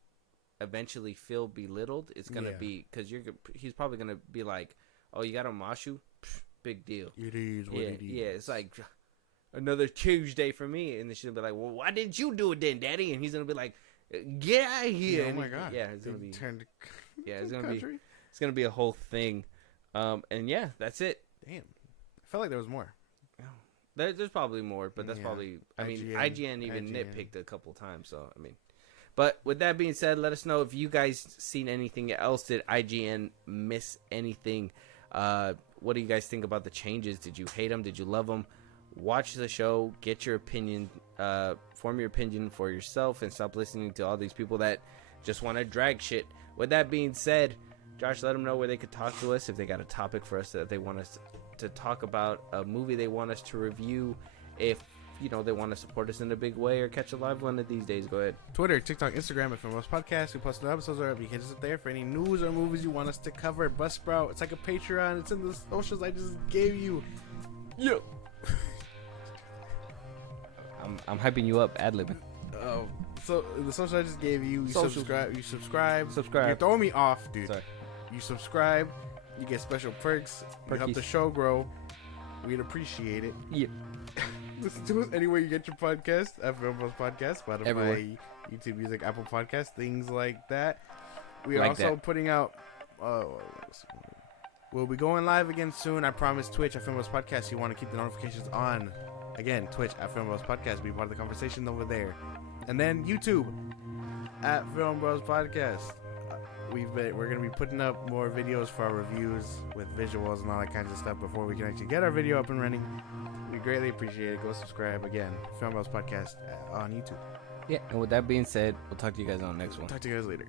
eventually feel belittled, it's going to be, because he's probably going to be like, oh, you got a Mashu? Pfft, big deal. It is what it is. Yeah, it's like another Tuesday for me. And then she'll be like, well, why didn't you do it then, Daddy? And he's going to be like, get out of here. Oh my God. Yeah, it's going to be. Yeah, it's going to country. be a whole thing. And yeah, that's it. Damn. I felt like there was more. There's probably more, but that's probably, I mean, IGN even nitpicked a couple times, so, I mean. But with that being said, let us know if you guys seen anything else. Did IGN miss anything? What do you guys think about the changes? Did you hate them? Did you love them? Watch the show, get your opinion, form your opinion for yourself, and stop listening to all these people that just want to drag shit. With that being said, Josh, let them know where they could talk to us if they got a topic for us that they want us to talk about, a movie they want us to review, if they want to support us in a big way or catch a live one of these days. Go ahead. Twitter, TikTok, Instagram, and Filmbros Podcast. We post new episodes or you hit us up there for any news or movies you want us to cover. Buzzsprout, it's like a Patreon. It's in the socials I just gave you. Yo. I'm I'm hyping you up, ad-libbing. Oh, so the social I just gave you, you Social. subscribe. Subscribe. You're throwing me off, dude. Sorry. You subscribe, you get special perks. You help Perkies. the show grow. We'd appreciate it. Yeah. Listen to us anywhere you get your podcast. Filmbros Podcast, Everywhere. Spotify, YouTube Music, Apple Podcasts, things like that. We are Like also that. putting out. We'll be going live again soon. I promise. Twitch at Filmbros Podcast. You want to keep the notifications on. Again, Twitch at Filmbros Podcast. Be part of the conversation over there. And then YouTube at Filmbros Podcast. We're gonna be putting up more videos for our reviews with visuals and all that kinds of stuff before we can actually get our video up and running. We greatly appreciate it. Go subscribe again. Filmbros Podcast on YouTube. Yeah. And with that being said, we'll talk to you guys on the next one. Talk to you guys later.